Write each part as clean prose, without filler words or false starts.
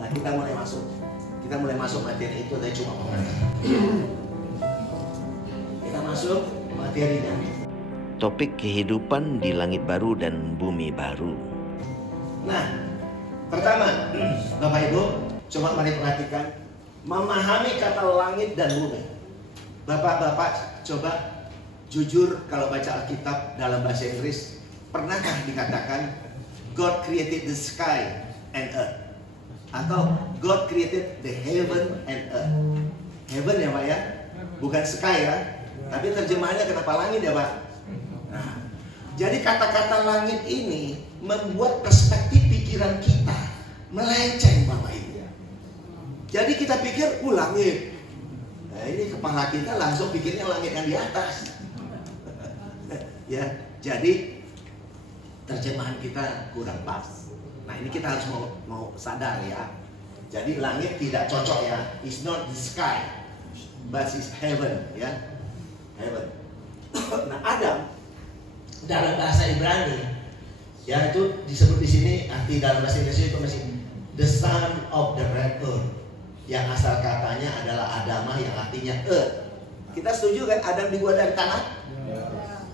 Nah, kita mulai masuk materi itu dari cuma pengantar. Kita masuk materinya. Topik kehidupan di langit baru dan bumi baru. Nah, pertama, Bapak Ibu, coba mari perhatikan memahami kata langit dan bumi. Bapak-bapak, coba jujur kalau baca Alkitab dalam bahasa Inggris, pernahkah dikatakan God created the sky and earth? Atau God created the heaven and earth? Heaven ya Pak ya, bukan sky ya. Tapi terjemahannya kenapa langit ya Pak? Nah, jadi kata-kata langit ini membuat perspektif pikiran kita melenceng Bapak Ibu. Jadi kita pikir, langit. Nah, ini kepala kita langsung pikirnya langit yang di atas. Ya, jadi terjemahan kita kurang pas. Nah, ini kita harus mau sadar ya. Jadi langit tidak cocok ya. It's not the sky, but it's heaven ya. Heaven. Nah, Adam dalam bahasa Ibrani ya itu disebut di sini, arti dalam bahasa Inggris itu masih the son of the red earth, yang asal katanya adalah Adamah yang artinya earth. Kita setuju kan Adam dibuat dari tanah?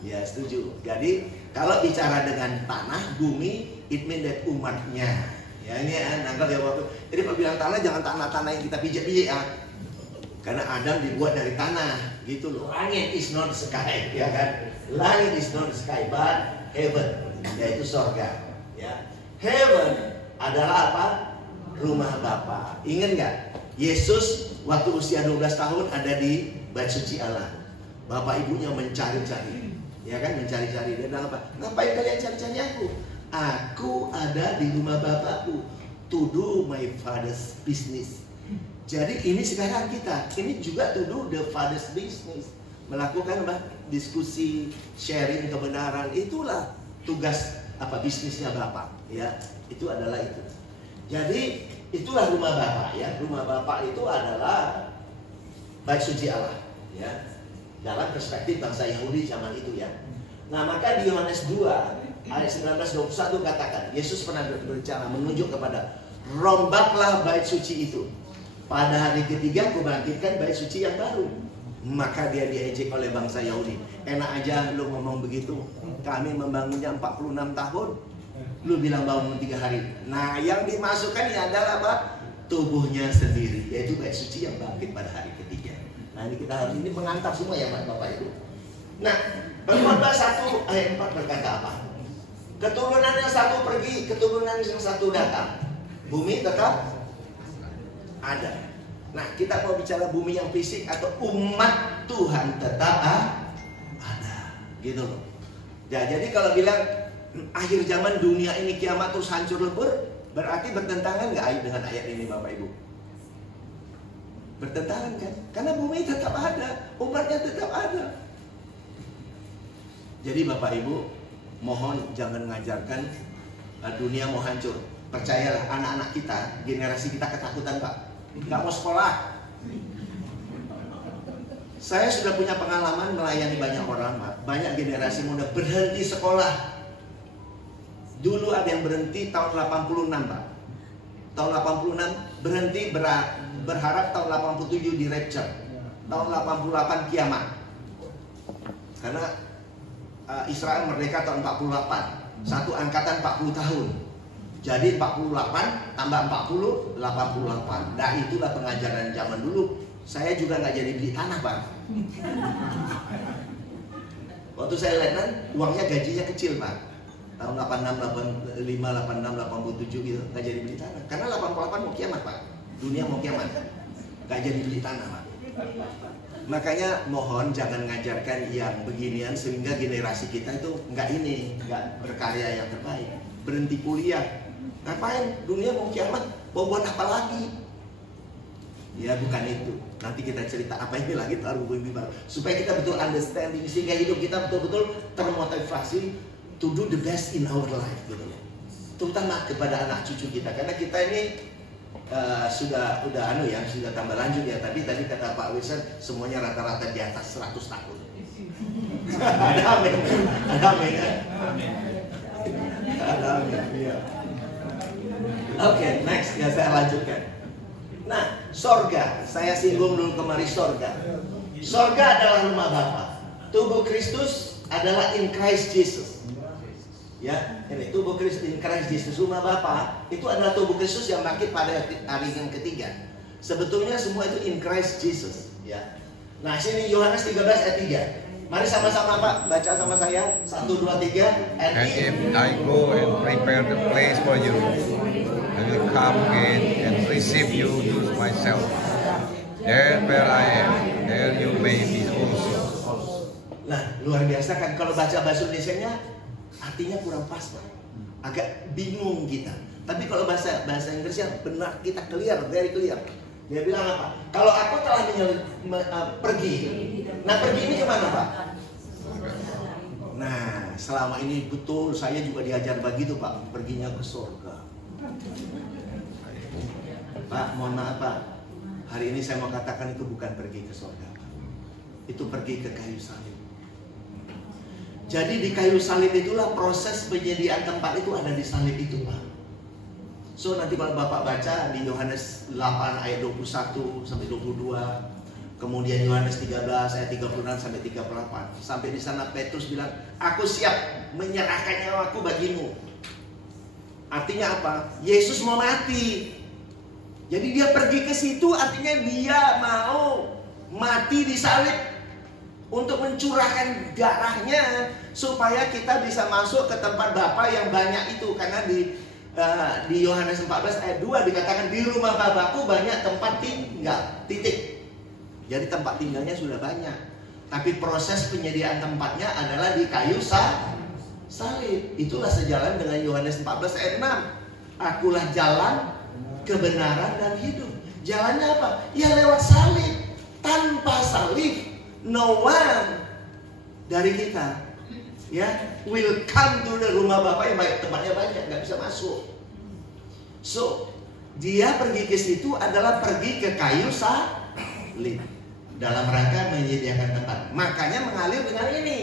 Ya, setuju. Jadi kalau bicara dengan tanah, bumi, it mean that umatnya. Ya, ini nangkap ya waktu. Jadi kalau bilang tanah, jangan tanah-tanah yang kita pijak-pijak ya. Karena Adam dibuat dari tanah, gitu loh. Langit is not the sky, ya kan? Langit is not the sky, but heaven, yaitu sorga. Ya, heaven adalah apa? Rumah Bapa. Ingat nggak? Yesus waktu usia 12 tahun ada di Bait Suci Allah. Bapak ibunya mencari-cari, ya kan? Mencari-cari. Dia bilang apa? Ngapain kalian cari-cari aku? Aku ada di rumah Bapakku, to do my father's business. Jadi ini sekarang kita, ini juga to do the father's business. Melakukan apa? Diskusi, sharing kebenaran, itulah tugas apa bisnisnya Bapak, ya. Itu adalah itu. Jadi itulah rumah Bapak ya. Rumah Bapak itu adalah Bait Suci Allah, ya. Dalam perspektif bangsa Yahudi zaman itu ya. Nah, maka di Yohanes 2 ayat 19-21 katakan, Yesus pernah berbicara menunjuk kepada rombaklah bait suci itu. Pada hari ketiga aku bangkitkan bait suci yang baru. Maka dia diejek oleh bangsa Yahudi. Enak aja lu ngomong begitu. Kami membangunnya 46 tahun. Lu bilang bangun 3 hari. Nah, yang dimasukkan ini adalah apa? Tubuhnya sendiri, yaitu bait suci yang bangkit pada hari ketiga. Nah, ini kita harus ini mengantar semua ya Bapak Ibu. Nah, Pengkhotbah 1 ayat 4 berkata apa? Keturunan yang satu pergi, keturunan yang satu datang. Bumi tetap ada. Nah, kita mau bicara bumi yang fisik atau umat Tuhan tetap ada, gitu loh. Ya, jadi kalau bilang akhir zaman dunia ini kiamat terus hancur lebur, berarti bertentangan nggak dengan ayat ini Bapak Ibu? Bertentangan kan? Karena bumi tetap ada, umatnya tetap ada. Jadi Bapak Ibu, mohon jangan mengajarkan dunia mau hancur. Percayalah anak-anak kita, generasi kita ketakutan Pak. Nggak mau sekolah. Saya sudah punya pengalaman melayani banyak orang Pak. Banyak generasi muda berhenti sekolah. Dulu ada yang berhenti tahun 86 Pak. Tahun 86 berhenti berharap tahun 87 di rapture. Tahun 88 kiamat. Karena Israel merdeka tahun 48. Satu angkatan 40 tahun. Jadi 48 tambah 40, 88. Nah, itulah pengajaran zaman dulu. Saya juga nggak jadi beli tanah Pak. Waktu saya letnan, uangnya gajinya kecil Pak. Tahun 86, 85, 86, 87 gitu. Nggak jadi beli tanah. Karena 88 mau kiamat Pak. Dunia mau kiamat. Nggak jadi beli tanah Pak. Makanya mohon jangan ngajarkan yang beginian sehingga generasi kita itu nggak berkarya yang terbaik. Berhenti kuliah. Ngapain? Dunia mau kiamat, mau buat apa lagi? Ya bukan itu. Nanti kita cerita apa ini lagi taruh bumi baru. Supaya kita betul understanding sehingga hidup kita betul-betul termotivasi to do the best in our life gitu loh. Terutama kepada anak cucu kita karena kita ini sudah tambah lanjut ya. Tadi kata Pak Wilson semuanya rata-rata di atas 100 tahun. Amin. Amin. Amin. Amin. Oke, next ya saya lanjutkan. Nah, sorga, saya singgung dulu kemari sorga. Sorga adalah rumah Bapa. Tubuh Kristus adalah in Christ Jesus. Ya, ini tubuh Kristus in Christ Jesus. Rumah Bapa itu adalah tubuh Kristus yang bangkit pada hari yang ketiga. Sebetulnya semua itu in Christ Jesus. Ya. Nah, sini Yohanes 13 ayat 3. Mari sama-sama Pak, baca sama saya. 1, 2, 3. And if I go and prepare the place for you, I will come again and receive you to myself. There where I am, there you may be also. Nah, luar biasa kan kalau baca bahasa Indonesianya artinya kurang pas Pak. Agak bingung kita. Tapi kalau bahasa Inggrisnya benar, kita clear, very clear. Dia bilang apa? Kalau aku telah pergi. Nah, pergi ini kemana Pak? Nah, selama ini betul saya juga diajar begitu Pak, perginya ke surga. Pak, mohon maaf Pak, hari ini saya mau katakan itu bukan pergi ke surga, itu pergi ke kayu salib. Jadi di kayu salib itulah proses penyediaan tempat itu ada di salib itu Pak. So nanti kalau Bapak baca di Yohanes 8 ayat 21 sampai 22, kemudian Yohanes 13 ayat 36 sampai 38, sampai di sana Petrus bilang, aku siap menyerahkan nyawaku bagimu. Artinya apa? Yesus mau mati. Jadi dia pergi ke situ artinya dia mau mati di salib untuk mencurahkan darahnya supaya kita bisa masuk ke tempat Bapa yang banyak itu. Karena di Yohanes 14 ayat 2 dikatakan di rumah Bapakku banyak tempat tinggal. Titik. Jadi tempat tinggalnya sudah banyak. Tapi proses penyediaan tempatnya adalah di kayu salib. Itulah sejalan dengan Yohanes 14 ayat 6. Akulah jalan, kebenaran dan hidup. Jalannya apa? Ya lewat salib. Tanpa salib no one dari kita will come to the rumah Bapa yang banyak, tempatnya banyak, nggak bisa masuk. So dia pergi ke situ adalah pergi ke kayu salib dalam rangka menyediakan tempat. Makanya mengalir dengan ini.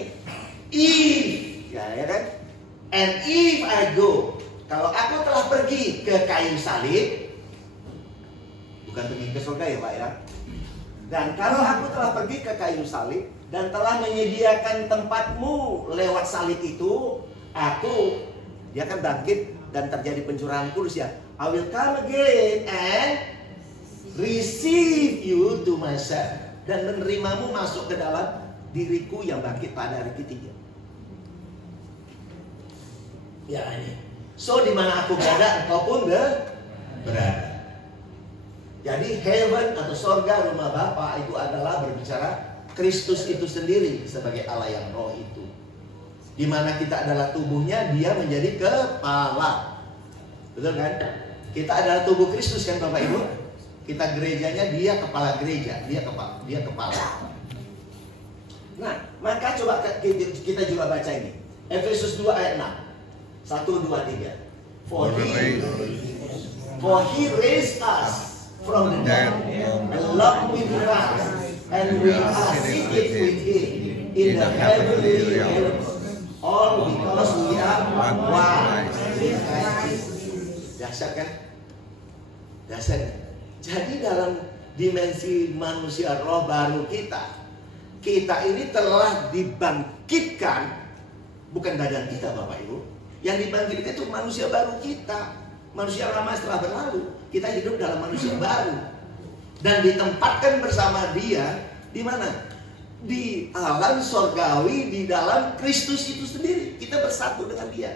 If, ya kan? And if I go, kalau aku telah pergi ke kayu salib, bukan pergi ke surga ya Pak ya. Dan kalau aku telah pergi ke kayu salib dan telah menyediakan tempatmu lewat salib itu, dia akan bangkit dan terjadi pencurahan kudus ya. I will come again and receive you to myself, dan menerimamu masuk ke dalam diriku yang bangkit pada hari ketiga. Ya ini. So di mana aku berada, engkau pun berada. Jadi heaven atau sorga rumah Bapa itu adalah berbicara Kristus itu sendiri sebagai Allah yang roh itu. Di mana kita adalah tubuhnya, dia menjadi kepala. Betul kan? Kita adalah tubuh Kristus kan Bapak Ibu? Kita gerejanya, dia kepala gereja, dia kepala. Nah, maka coba kita juga baca ini. Efesus 2 ayat 6. 1, 2, 3. For he raised us from the dead along with Christ, and we are seated with him in the heavenly realms, all because we are one with Christ. Dahsyat kan? Dahsyat. Jadi dalam dimensi manusia roh baru kita ini telah dibangkitkan, bukan badan kita Bapak Ibu. Yang dibangkitkan itu manusia baru kita. Manusia lama setelah berlalu, kita hidup dalam manusia baru dan ditempatkan bersama dia di mana? Di alam sorgawi, di dalam Kristus itu sendiri. Kita bersatu dengan dia.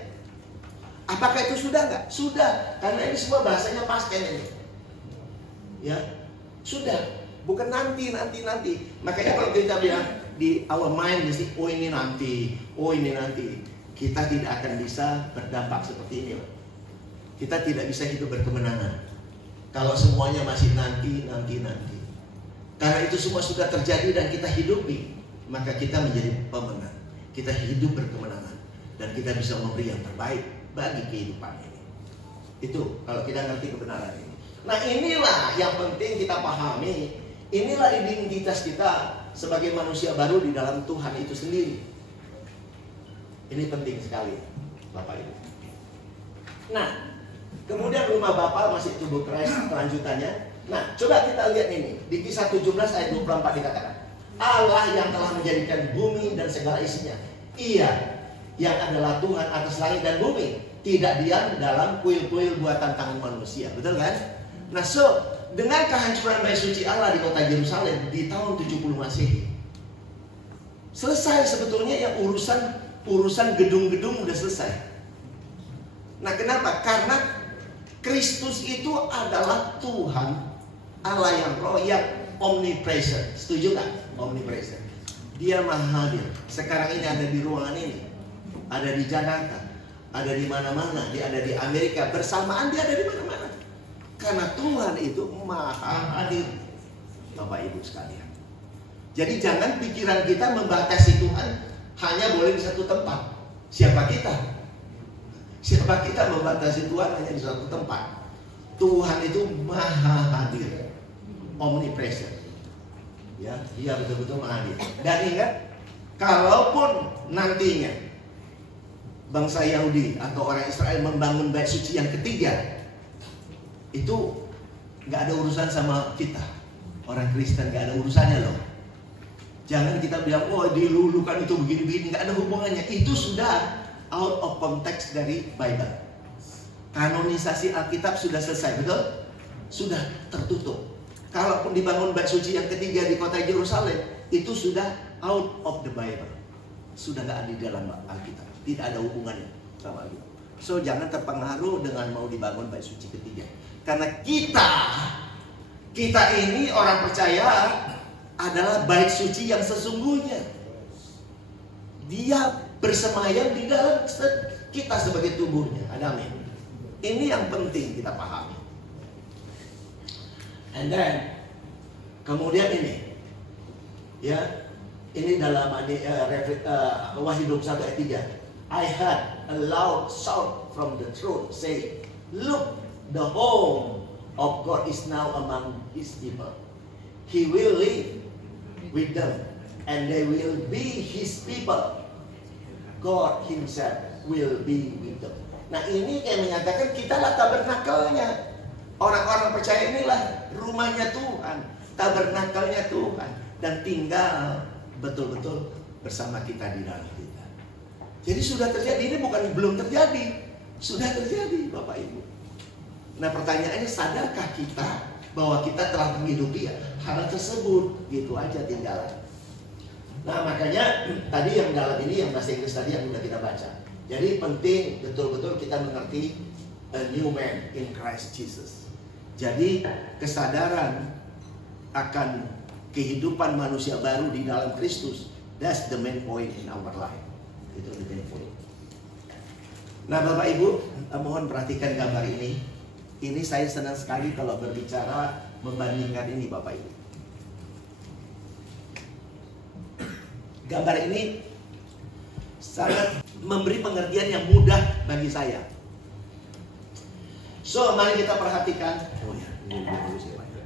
Apakah itu sudah enggak? Sudah, karena ini semua bahasanya pasti ini. Ya, sudah. Bukan nanti. Makanya kalau kita bilang di our mind mesti oh ini nanti. Kita tidak akan bisa berdampak seperti ini. Kita tidak bisa hidup berkemenangan kalau semuanya masih nanti. Karena itu semua sudah terjadi dan kita hidupi, maka kita menjadi pemenang. Kita hidup berkemenangan dan kita bisa memberi yang terbaik bagi kehidupan ini. Itu kalau kita ngerti kebenaran ini. Nah, inilah yang penting kita pahami. Inilah identitas kita sebagai manusia baru di dalam Tuhan itu sendiri. Ini penting sekali Bapak Ibu. Nah, Kemudian rumah Bapa masih tubuh Kristus kelanjutannya. Nah, coba kita lihat ini. Di Kisah 17 ayat 24 dikatakan, Allah yang telah menjadikan bumi dan segala isinya. Ia yang adalah Tuhan atas langit dan bumi, tidak diam dalam kuil-kuil buatan tangan manusia. Betul kan? Nah, dengan kehancuran bait suci Allah di kota Yerusalem di tahun 70 Masehi, selesai sebetulnya yang urusan gedung-gedung udah selesai. Nah, kenapa? Karena Kristus itu adalah Tuhan Allah yang roh yang omnipresent. Setuju nggak? Omnipresent. Dia maha hadir. Sekarang ini ada di ruangan ini, ada di Jakarta, ada di mana-mana. Dia ada di Amerika. Bersamaan dia ada di mana-mana. Karena Tuhan itu maha hadir, Bapak Ibu sekalian. Jadi jangan pikiran kita membatasi Tuhan hanya boleh di satu tempat. Siapa kita? Siapa kita membatasi Tuhan hanya di satu tempat? Tuhan itu maha hadir, omnipresent. Ya, dia betul-betul maha hadir. Dan ingat, kalaupun nantinya bangsa Yahudi atau orang Israel membangun bait suci yang ketiga, itu nggak ada urusan sama kita. Orang Kristen nggak ada urusannya loh. Jangan kita bilang, oh dilulukan itu begini-begini, nggak ada hubungannya. Itu sudah out of context dari Bible. Kanonisasi Alkitab sudah selesai, betul? Sudah tertutup. Kalaupun dibangun bait suci yang ketiga di kota Yerusalem, itu sudah out of the Bible. Sudah nggak ada di dalam Alkitab. Tidak ada hubungannya sama Alkitab. So jangan terpengaruh dengan mau dibangun bait suci ketiga. Karena kita ini orang percaya adalah bait suci yang sesungguhnya. Dia bersemayam di dalam kita sebagai tubuhnya. Amin. Ini yang penting kita pahami. And then kemudian ini, ya, ini dalam Wahyu 21 ayat 3. I heard a loud shout from the throne saying, look, the home of God is now among His people. He will live with them, and they will be His people. God Himself will be with them. Nah, ini kayak menyatakan kitalah tabernakelnya. Orang-orang percaya inilah rumahnya Tuhan, tabernakelnya Tuhan, dan tinggal betul-betul bersama kita di dalam kita. Jadi sudah terjadi, ini bukan belum terjadi, sudah terjadi, Bapak Ibu. Nah, pertanyaannya, sadarkah kita bahwa kita telah menghidupi hal tersebut? Gitu aja tinggalan. Nah, makanya tadi yang dalam ini, yang bahasa Inggris tadi yang sudah kita baca. Jadi penting betul-betul kita mengerti a new man in Christ Jesus. Jadi kesadaran akan kehidupan manusia baru di dalam Kristus, that's the main point in our life. Itu the main point. Nah, Bapak Ibu, mohon perhatikan gambar ini. Ini saya senang sekali kalau berbicara membandingkan ini, Bapak Ibu. Gambar ini sangat memberi pengertian yang mudah bagi saya. So, mari kita perhatikan. Oh ya, ini lebih saya baca.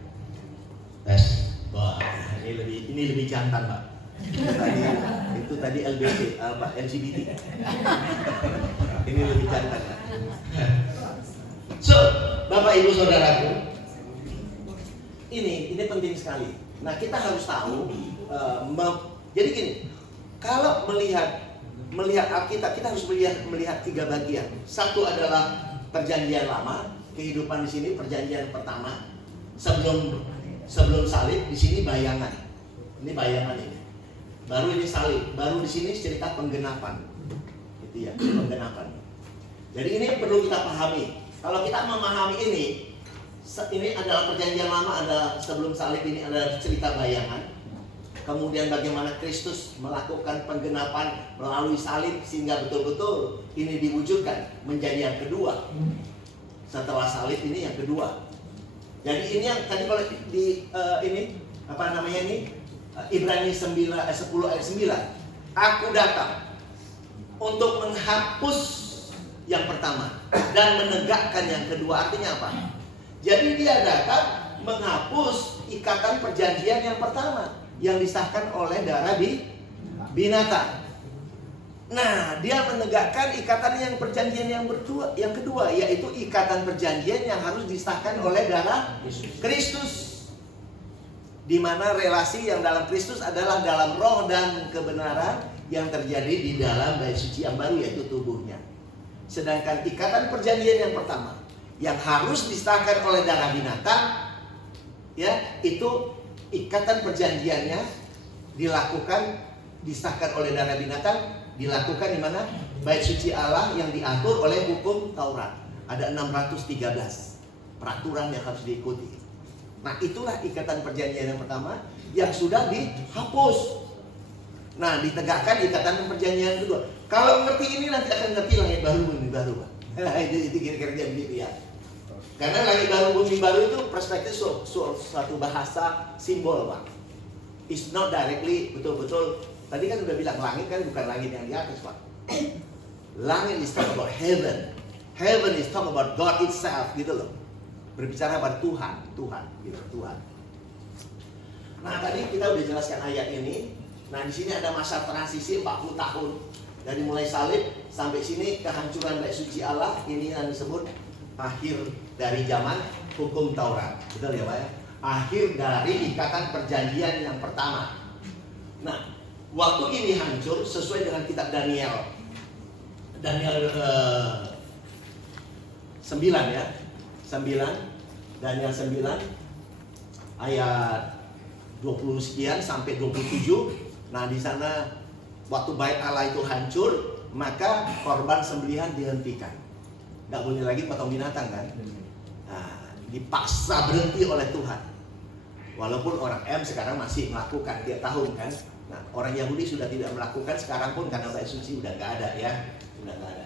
Tes. Wah, ini lebih jantan, Pak. Itu tadi LGBT, LGBT. Ini lebih jantan, Pak. So, Bapak Ibu Saudaraku, ini penting sekali. Nah, kita harus tahu. Jadi gini, kalau melihat Alkitab, kita harus melihat tiga bagian. Satu adalah Perjanjian Lama, kehidupan di sini perjanjian pertama sebelum salib. Di sini bayangan. Ini bayangan ini. Baru ini salib. Baru di sini cerita penggenapan. Itu ya, penggenapan. Jadi ini yang perlu kita pahami. Kalau kita memahami ini adalah perjanjian lama, ada sebelum salib, ini adalah cerita bayangan. Kemudian bagaimana Kristus melakukan penggenapan melalui salib sehingga betul-betul ini diwujudkan menjadi yang kedua. Setelah salib ini yang kedua. Jadi ini yang tadi kalau di Ibrani 10 ayat 9. Aku datang untuk menghapus yang pertama dan menegakkan yang kedua. Artinya apa? Jadi dia datang menghapus ikatan perjanjian yang pertama yang disahkan oleh darah binatang. Nah, dia menegakkan ikatan yang perjanjian yang kedua, yaitu ikatan perjanjian yang harus disahkan oleh darah Kristus. Di mana relasi yang dalam Kristus adalah dalam roh dan kebenaran yang terjadi di dalam bait suci yang baru, yaitu tubuhnya. Sedangkan ikatan perjanjian yang pertama yang harus disahkan oleh darah binatang, ya, itu ikatan perjanjiannya disahkan oleh darah binatang, dilakukan di mana? Bait suci Allah yang diatur oleh hukum Taurat. Ada 613 peraturan yang harus diikuti. Nah, itulah ikatan perjanjian yang pertama yang sudah dihapus. Nah, ditegakkan ikatan perjanjian yang kedua. Kalau ngerti ini nanti akan ngerti langit baru, bumi baru, Pak. Itu kira-kira begitu ya. Karena langit baru, bumi baru itu perspektif suatu bahasa simbol, Pak. It's not directly betul-betul. Tadi kan udah bilang langit kan bukan langit yang di atas, Pak. Langit is talk about heaven. Heaven is talk about God itself, gitu loh. Berbicara pada Tuhan, gitu, Tuhan. Nah, tadi kita udah jelaskan ayat ini. Nah, di sini ada masa transisi 40 tahun. Dari mulai salib sampai sini kehancuran bait suci Allah. Ini yang disebut akhir dari zaman hukum Taurat. Betul ya, Pak ya? Akhir dari ikatan perjanjian yang pertama. Nah, waktu ini hancur sesuai dengan kitab Daniel. Daniel 9 ya. 9, Daniel 9 ayat 20 sekian sampai 27. Nah, di sana waktu bait Allah itu hancur, maka korban sembelihan dihentikan. Nggak boleh lagi potong binatang kan? Nah, dipaksa berhenti oleh Tuhan. Walaupun orang sekarang masih melakukan tiap tahun kan. Nah, orang Yahudi sudah tidak melakukan sekarang pun karena bait suci udah nggak ada ya, udah nggak ada.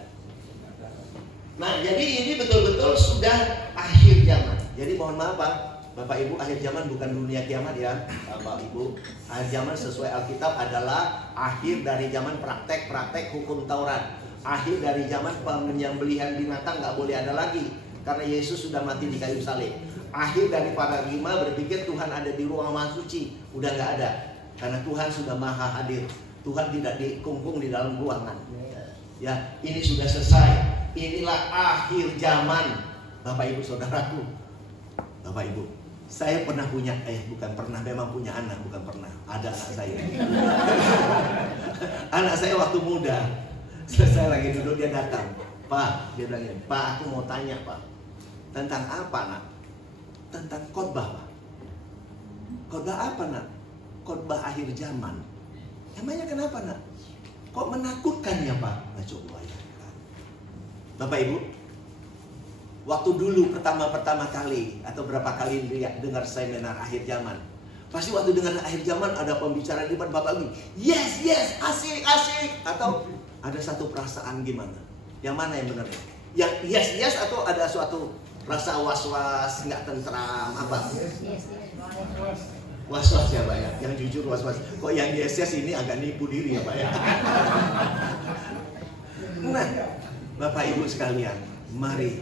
Nah, jadi ini betul-betul sudah akhir zaman. Jadi mohon maaf, Pak, Bapak Ibu, akhir zaman bukan dunia kiamat ya, Bapak Ibu. Akhir zaman sesuai Alkitab adalah akhir dari zaman praktek-praktek hukum Taurat. Akhir dari zaman penyembelihan binatang nggak boleh ada lagi karena Yesus sudah mati di kayu salib. Akhir dari paradigma berpikir Tuhan ada di ruang maha suci, udah nggak ada karena Tuhan sudah maha hadir. Tuhan tidak dikungkung di dalam ruangan. Ya, ini sudah selesai. Inilah akhir zaman, Bapak Ibu saudaraku. Bapak Ibu, saya pernah punya, memang punya anak, bukan pernah. Ada anak saya. Anak saya waktu muda, saya lagi duduk, dia datang. Pak, dia bilang, Pak, aku mau tanya, Pak. Tentang apa, nak? Tentang khotbah, Pak. Khotbah apa, nak? Khotbah akhir zaman. Emangnya kenapa, nak? Kok menakutkan ya, Pak? Nah, coba ya. Bapak Ibu, waktu dulu pertama kali atau berapa kali dengar seminar akhir zaman, pasti waktu dengar akhir zaman ada pembicara di depan Bapak Ibu, yes, asik, atau ada satu perasaan gimana? Yang mana yang benar? Yang yes atau ada suatu rasa was-was, nggak tentram, apa? Was-was ya, Pak ya? Yang jujur was-was. Kok yang yes ini agak nipu diri ya, Pak ya? Nah, Bapak Ibu sekalian, mari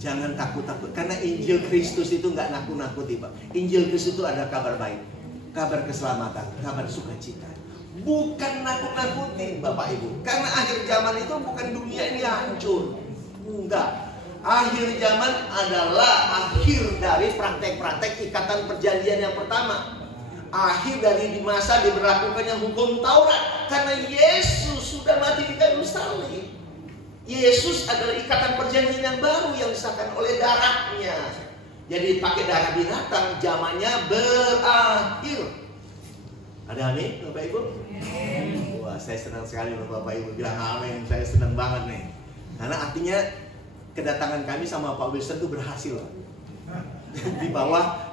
jangan takut-takut karena Injil Kristus itu nggak nakut-nakuti, Pak. Injil Kristus itu ada kabar baik, kabar keselamatan, kabar sukacita. Bukan nakut-nakutin, Bapak Ibu. Karena akhir zaman itu bukan dunia ini hancur. Enggak. Akhir zaman adalah akhir dari praktek-praktek ikatan perjanjian yang pertama. Akhir dari di masa diberlakukannya hukum Taurat karena Yesus sudah mati di kayu salib. Yesus adalah ikatan perjanjian yang baru yang disahkan oleh darahnya. Jadi pakai darah binatang, zamannya berakhir. Ada amin, Bapak Ibu? Wah, saya senang sekali Bapak Ibu bilang amin. Saya senang banget nih. Karena artinya kedatangan kami sama Pak Wilson itu berhasil.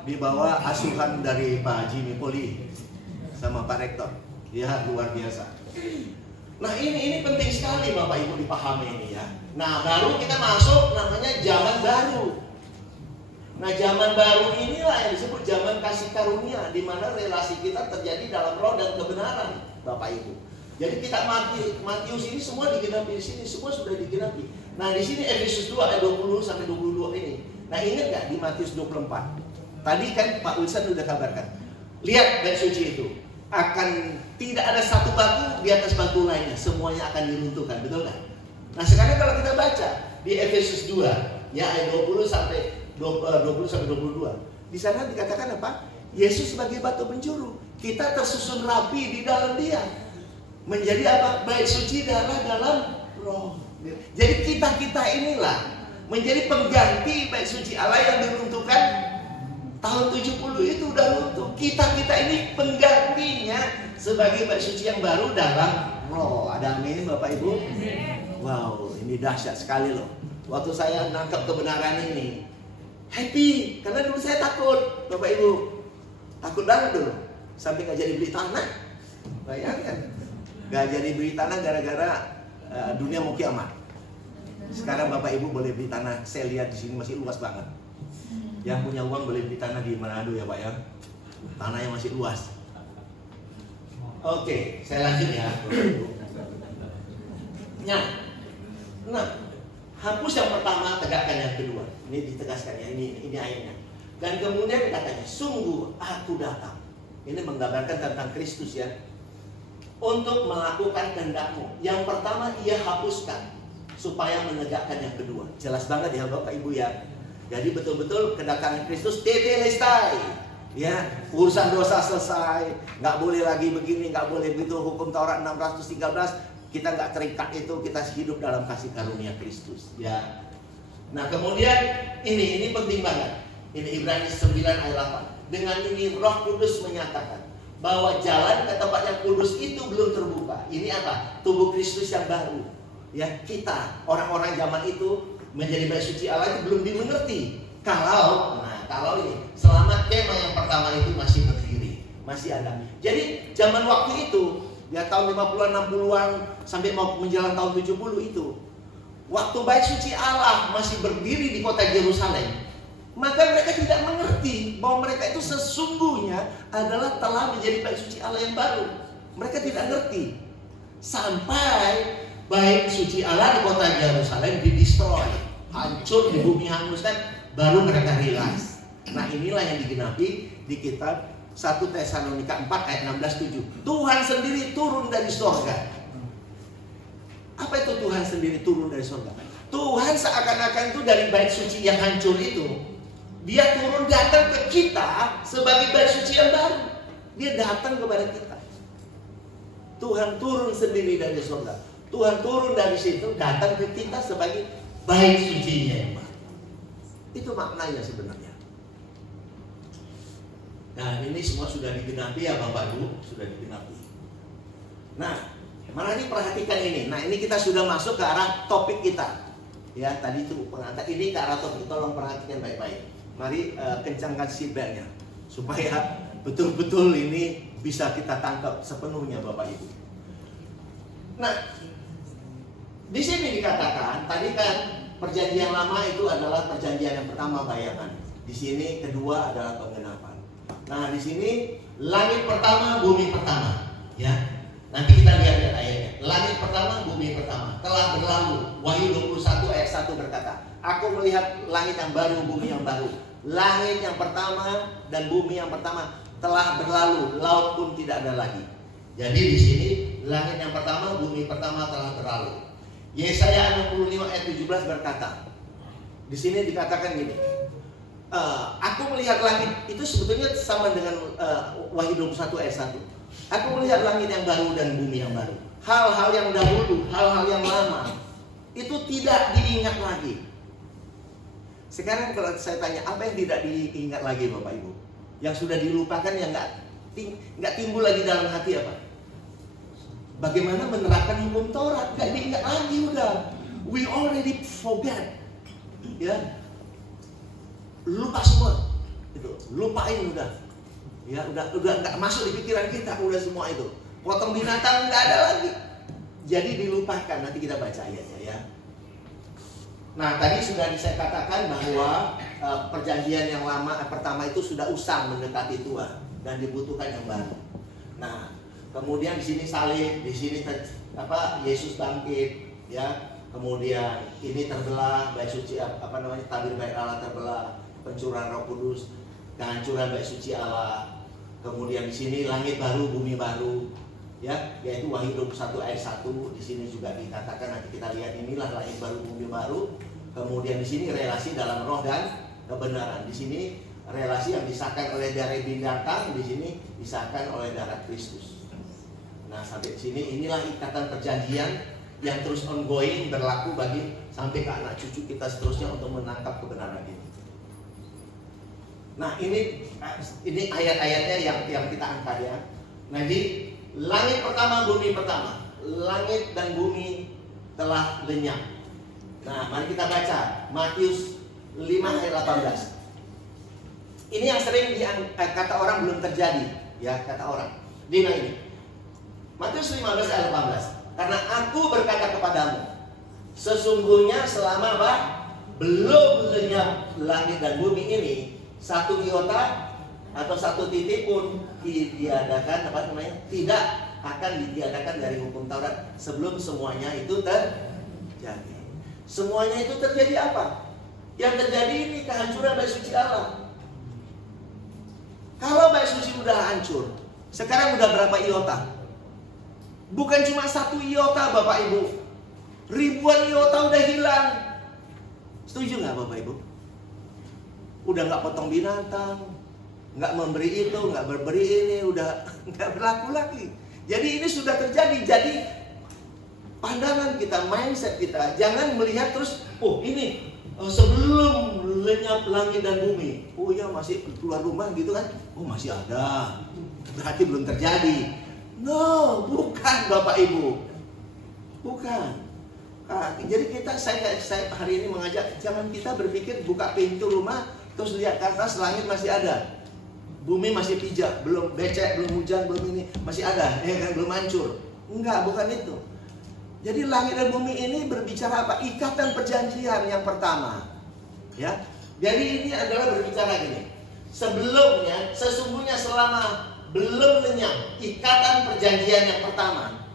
Di bawah asuhan dari Pak Jimmy Poli sama Pak Rektor. Ya, luar biasa. Nah, ini penting sekali Bapak Ibu dipahami ini ya. Nah, baru kita masuk namanya zaman baru. Nah, zaman baru inilah yang disebut zaman kasih karunia, di mana relasi kita terjadi dalam roh dan kebenaran, Bapak Ibu. Jadi kita Matius ini semua digenapi di sini, semua sudah digenapi. Nah, di sini Efesus 2 ayat 20 sampai 22 ini. Nah, ingat nggak di Matius 24? Tadi kan Pak Wilson sudah kabarkan. Lihat bait suci itu. akan tidak ada satu batu di atas batu lainnya, semuanya akan diruntuhkan, betul kan? Nah sekarang kalau kita baca di Efesus 2 ya ayat 20 sampai 22, di sana dikatakan apa? Yesus sebagai batu penjuru, kita tersusun rapi di dalam Dia, menjadi apa? Bait suci darah dalam roh. Jadi kita inilah menjadi pengganti bait suci Allah yang diruntuhkan tahun 70 itu udah runtuh. Kita ini penggantinya sebagai bait suci yang baru dalam roh. Ada amin Bapak Ibu? Wow, ini dahsyat sekali loh. Waktu saya nangkap kebenaran ini, happy, karena dulu saya takut, Bapak Ibu. Takut banget dulu, sampai gak jadi beli tanah. Bayangkan, gak jadi beli tanah gara-gara dunia mau kiamat. Sekarang Bapak Ibu boleh beli tanah, saya lihat di sini masih luas banget. Yang punya uang boleh beli tanah di Manado ya Pak ya. Tanah yang masih luas. Oke, saya lanjut ya. Nah, hapus yang pertama, tegakkan yang kedua. Ini ditegaskan ya, ini ayatnya. Dan kemudian katanya, sungguh aku datang. Ini menggambarkan tentang Kristus ya. Untuk melakukan kehendak-Mu. Yang pertama ia hapuskan supaya menegakkan yang kedua. Jelas banget ya Bapak Ibu ya. Jadi betul-betul kedatangan Kristus tetelestai. Ya, urusan dosa selesai, nggak boleh lagi begini, nggak boleh begitu. Hukum Taurat 613 kita nggak terikat itu, kita hidup dalam kasih karunia Kristus. Ya. Nah kemudian ini penting banget. Ini Ibrani 9 ayat 8. Dengan ini Roh Kudus menyatakan bahwa jalan ke tempat yang kudus itu belum terbuka. Ini apa? Tubuh Kristus yang baru. Ya, kita orang-orang zaman itu menjadi bait suci Allah itu belum dimengerti. Kalau ini selamat kemah yang pertama itu masih berdiri, masih ada. Jadi zaman waktu itu ya tahun 50-an 60-an sampai mau menjelang tahun 70 itu, waktu bait suci Allah masih berdiri di kota Yerusalem, maka mereka tidak mengerti bahwa mereka itu sesungguhnya adalah telah menjadi bait suci Allah yang baru. Mereka tidak ngerti sampai bait suci Allah di kota Yerusalem didestroy, hancur, di bumi hanguskan, baru mereka realize. Nah inilah yang digenapi di kitab 1 Tesalonika 4 ayat 16-7. Tuhan sendiri turun dari surga. Apa itu Tuhan sendiri turun dari surga? Tuhan seakan-akan itu dari bait suci yang hancur itu, Dia turun datang ke kita sebagai bait suci yang baru. Dia datang kepada kita. Tuhan turun sendiri dari surga. Tuhan turun dari situ datang ke kita sebagai bait sucinya yang baru. Itu maknanya sebenarnya. Nah ini semua sudah digenapi ya Bapak Ibu, sudah digenapi. Nah, mari perhatikan ini. Nah ini kita sudah masuk ke arah topik kita. Ya tadi itu pengantar, ini ke arah topik. Tolong perhatikan baik-baik. Mari kencangkan seatbeltnya supaya betul-betul ini bisa kita tangkap sepenuhnya Bapak Ibu. Nah, di sini dikatakan tadi kan perjanjian lama itu adalah perjanjian yang pertama, bayangkan. Di sini kedua adalah penggenapan. Nah, di sini langit pertama, bumi pertama, ya. Nanti kita lihat ayatnya. Langit pertama, bumi pertama telah berlalu. Wahyu 21 ayat 1 berkata, aku melihat langit yang baru, bumi yang baru. Langit yang pertama dan bumi yang pertama telah berlalu, laut pun tidak ada lagi. Jadi di sini langit yang pertama, bumi pertama telah berlalu. Yesaya 65 ayat 17 berkata, di sini dikatakan gini, aku melihat langit, itu sebetulnya sama dengan Wahyu 21 ayat 1. Aku melihat langit yang baru dan bumi yang baru. Hal-hal yang dahulu, hal-hal yang lama itu tidak diingat lagi. Sekarang kalau saya tanya, apa yang tidak diingat lagi Bapak Ibu? Yang sudah dilupakan, yang nggak timbul lagi dalam hati apa? Bagaimana menerapkan hukum Taurat? Nggak diingat lagi udah. We already forget. Ya, lupa semua. Itu, lupain udah. Ya, udah nggak masuk di pikiran kita udah semua itu. Potong binatang nggak ada lagi. Jadi dilupakan. Nanti kita baca ayatnya ya. Nah, tadi sudah saya katakan bahwa perjanjian yang lama pertama itu sudah usang mendekati tua dan dibutuhkan yang baru. Nah, kemudian di sini salib, di sini Yesus bangkit, ya. Kemudian ini terbelah, bait suci tabir bait Allah terbelah, pencurahan Roh Kudus, kehancuran bait suci Allah. Kemudian di sini langit baru, bumi baru, ya, yaitu Wahyu 21 ayat 1. Di sini juga dikatakan, nanti kita lihat, inilah langit baru, bumi baru. Kemudian di sini relasi dalam roh dan kebenaran. Di sini relasi yang disahkan oleh darah binatang, di sini disahkan oleh darah Kristus. Nah, sampai di sini inilah ikatan perjanjian yang terus ongoing, berlaku bagi sampai ke anak cucu kita seterusnya untuk menangkap kebenaran ini. Nah, ini ayat-ayatnya yang kita angkat ya. Nah, di langit pertama, bumi pertama, langit dan bumi telah lenyap. Nah, mari kita baca Matius 5 ayat 18. Ini yang sering kata orang belum terjadi, ya, kata orang. Dina ini. Matius 15 ayat 18. Karena aku berkata kepadamu, sesungguhnya selama belum lenyap langit dan bumi ini, satu iota atau satu titik pun ditiadakan, tidak akan ditiadakan dari hukum Taurat sebelum semuanya itu terjadi. Semuanya itu terjadi apa? Yang terjadi ini kehancuran bait suci Allah. Kalau bait suci udah hancur, sekarang udah berapa iota? Bukan cuma satu iota, Bapak Ibu. Ribuan iota udah hilang. Setuju nggak Bapak Ibu? Udah nggak potong binatang, nggak memberi itu, nggak berberi ini, udah nggak berlaku lagi. Jadi ini sudah terjadi. Jadi pandangan kita, mindset kita, jangan melihat terus, oh ini sebelum lenyap langit dan bumi, oh ya masih keluar rumah gitu kan, oh masih ada, berarti belum terjadi. No, bukan Bapak Ibu, bukan. Jadi saya hari ini mengajak, jangan kita berpikir buka pintu rumah terus lihat ke atas langit masih ada, bumi masih pijak, belum becek, belum hujan, belum ini, masih ada, ya kan, belum hancur. Enggak, bukan itu. Jadi langit dan bumi ini berbicara apa? Ikatan perjanjian yang pertama, ya. Jadi ini adalah berbicara gini. Sebelumnya, sesungguhnya selama belum lenyap ikatan perjanjian yang pertama,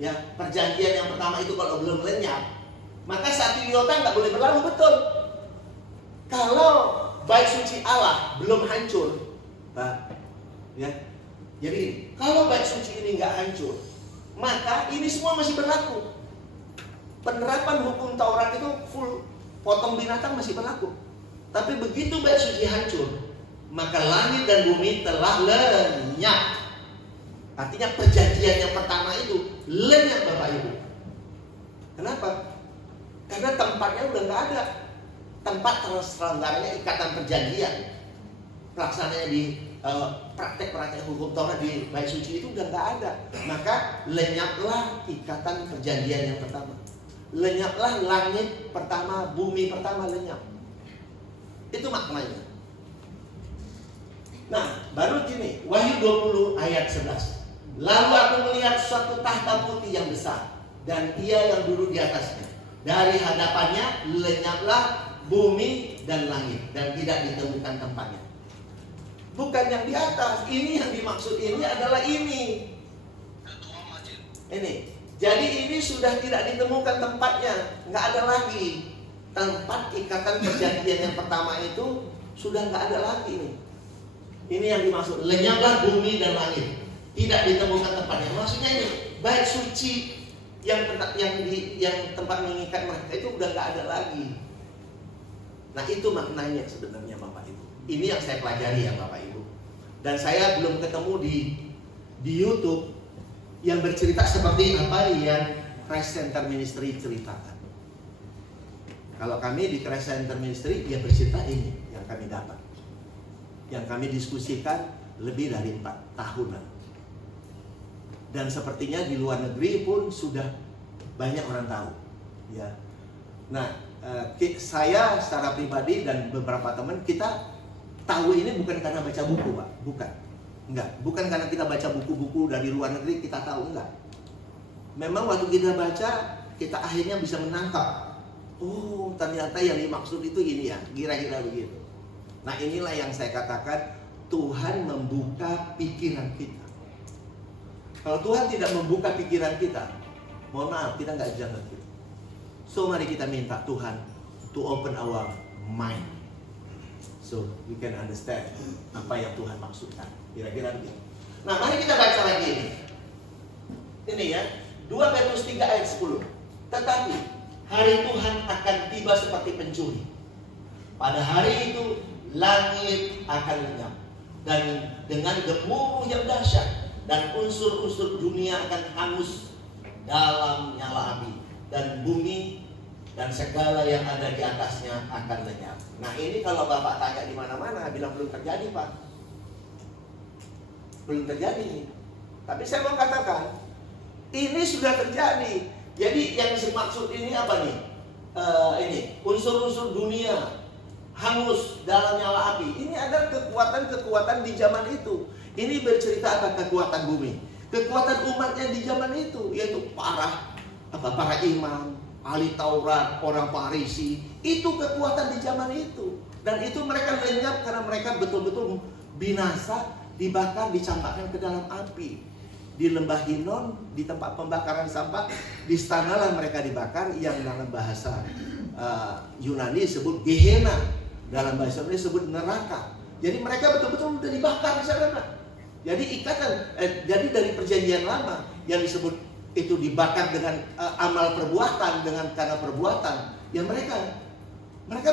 ya, perjanjian yang pertama itu kalau belum lenyap, maka satu iota nggak boleh berlalu, betul. Kalau bait suci Allah belum hancur, Pak, ya. Jadi kalau bait suci ini nggak hancur, maka ini semua masih berlaku. Penerapan hukum Taurat itu full, potong binatang masih berlaku. Tapi begitu bait suci hancur, maka langit dan bumi telah lenyap. Artinya perjanjian yang pertama itu lenyap, Bapak Ibu. Kenapa? Karena tempatnya udah nggak ada. Tempat terselenggaranya ikatan perjanjian, pelaksananya di praktek-praktek hukum Taurat di bait suci itu udah nggak ada. Maka lenyaplah ikatan perjanjian yang pertama. Lenyaplah langit pertama, bumi pertama lenyap. Itu maknanya. Nah, baru gini, Wahyu 20 ayat 11. Lalu aku melihat suatu tahta putih yang besar, dan ia yang duduk di atasnya. Dari hadapannya lenyaplah bumi dan langit, dan tidak ditemukan tempatnya. Bukan yang di atas, ini yang dimaksud ini adalah ini. Ini. Jadi ini sudah tidak ditemukan tempatnya, nggak ada lagi. Tempat ikatan perjanjian yang pertama itu sudah nggak ada lagi nih. Ini yang dimaksud, lenyaplah bumi dan langit, tidak ditemukan tempatnya. Maksudnya ini bait suci yang tempat mengikat mereka itu udah nggak ada lagi. Nah, itu maknanya sebenarnya Bapak Ibu. Ini yang saya pelajari ya Bapak Ibu. Dan saya belum ketemu di YouTube yang bercerita seperti apa yang Christ Center Ministry ceritakan. Kalau kami di Christ Center Ministry, dia bercerita ini yang kami dapat, yang kami diskusikan lebih dari 4 tahunan. Dan sepertinya di luar negeri pun sudah banyak orang tahu, ya. Nah, saya secara pribadi dan beberapa teman, kita tahu ini bukan karena baca buku, Pak. Bukan karena kita baca buku-buku dari luar negeri kita tahu, enggak. Memang waktu kita baca, kita akhirnya bisa menangkap, oh ternyata yang dimaksud itu ini ya, kira-kira begitu. Nah, inilah yang saya katakan, Tuhan membuka pikiran kita. Kalau Tuhan tidak membuka pikiran kita, mohon maaf, kita nggak bisa ngerti. So mari kita minta Tuhan to open our mind, So we can understand apa yang Tuhan maksudkan. Kira-kira begitu. Nah, mari kita baca lagi ini. Ini ya, 2 Petrus 3 ayat 10. Tetapi hari Tuhan akan tiba seperti pencuri. Pada hari itu langit akan lenyap, dan dengan gemuruh yang dahsyat, dan unsur-unsur dunia akan hangus dalam nyala api, dan bumi dan segala yang ada di atasnya akan lenyap. Nah, ini kalau Bapak tanya di mana-mana, bilang belum terjadi, Pak. Belum terjadi. Tapi saya mau katakan, ini sudah terjadi. Jadi yang dimaksud ini apa nih? Ini unsur-unsur dunia hangus dalam nyala api. Ini ada kekuatan-kekuatan di zaman itu. Ini bercerita apa? Kekuatan bumi, kekuatan umatnya di zaman itu, yaitu para imam, ahli Taurat, orang Farisi. Itu kekuatan di zaman itu. Dan itu mereka lenyap karena mereka betul-betul binasa, dibakar, dicampakkan ke dalam api. Di lembah Hinon, di tempat pembakaran sampah, di sanalah mereka dibakar, yang dalam bahasa Yunani disebut Gehenna, dalam bahasa Indonesia disebut neraka. Jadi mereka betul-betul sudah dibakar di sana. Jadi ikatan, jadi dari perjanjian lama yang disebut itu dibakar dengan amal perbuatan, dengan karena perbuatan, ya mereka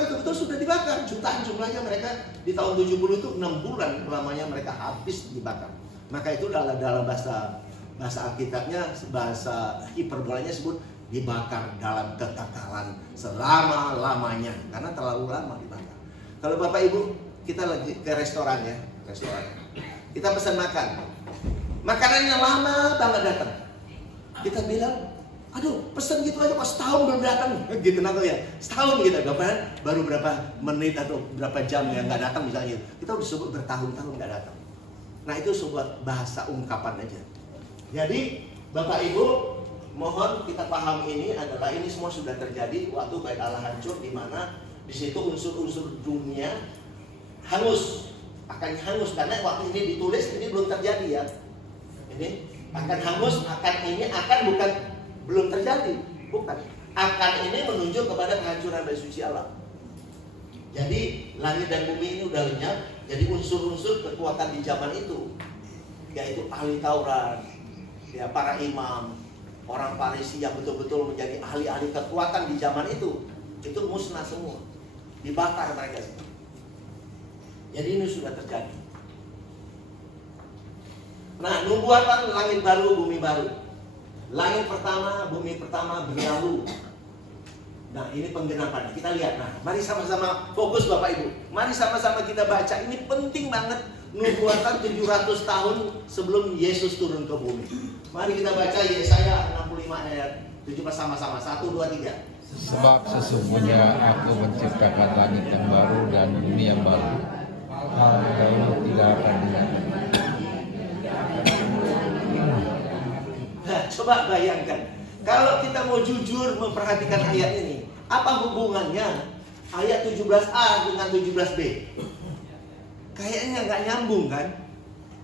betul-betul sudah dibakar. Jutaan jumlahnya mereka di tahun 70 itu 6 bulan lamanya mereka habis dibakar. Maka itu dalam bahasa Alkitabnya, bahasa hiperbolanya disebut dibakar dalam kekekalan selama-lamanya, karena terlalu lama dibakar. Kalau Bapak Ibu, kita lagi ke restoran ya, kita pesan makanannya lama banget datang. Kita bilang, aduh pesan gitu aja kok setahun belum datang, gitu nggak ya, setahun gitu, baru berapa menit atau berapa jam yang nggak datang misalnya. Kita udah sebut bertahun-tahun nggak datang. Nah, itu sebuah bahasa ungkapan aja. Jadi Bapak Ibu, mohon kita paham ini adalah ini semua sudah terjadi waktu Bait Allah hancur, di mana di situ unsur-unsur dunia hangus, akan hangus, karena waktu ini ditulis ini belum terjadi ya. Ini akan hangus, bukan belum terjadi, bukan. Akan ini menunjuk kepada kehancuran Bait Suci Allah. Jadi langit dan bumi ini udah lenyap. Jadi unsur-unsur kekuatan di zaman itu, yaitu ahli Taurat, ya para imam, orang Farisi yang betul-betul menjadi ahli-ahli kekuatan di zaman itu musnah semua, dibakar mereka semua. Jadi ini sudah terjadi. Nah, nubuatan langit baru, bumi baru. Langit pertama, bumi pertama berlalu. Nah, ini penggenapannya. Kita lihat. Nah, mari sama-sama fokus Bapak Ibu. Mari sama-sama kita baca. Ini penting banget. Nubuatan 700 tahun sebelum Yesus turun ke bumi. Mari kita baca Yesaya 65 ayat 7 sama-sama. 1, 2, 3. Sebab sesungguhnya aku menciptakan langit yang baru dan bumi yang baru. Hal dahulu tidak akan dilakukan. Nah, coba bayangkan. Kalau kita mau jujur memperhatikan ayat ini, apa hubungannya ayat 17a dengan 17b? Kayaknya nggak nyambung kan?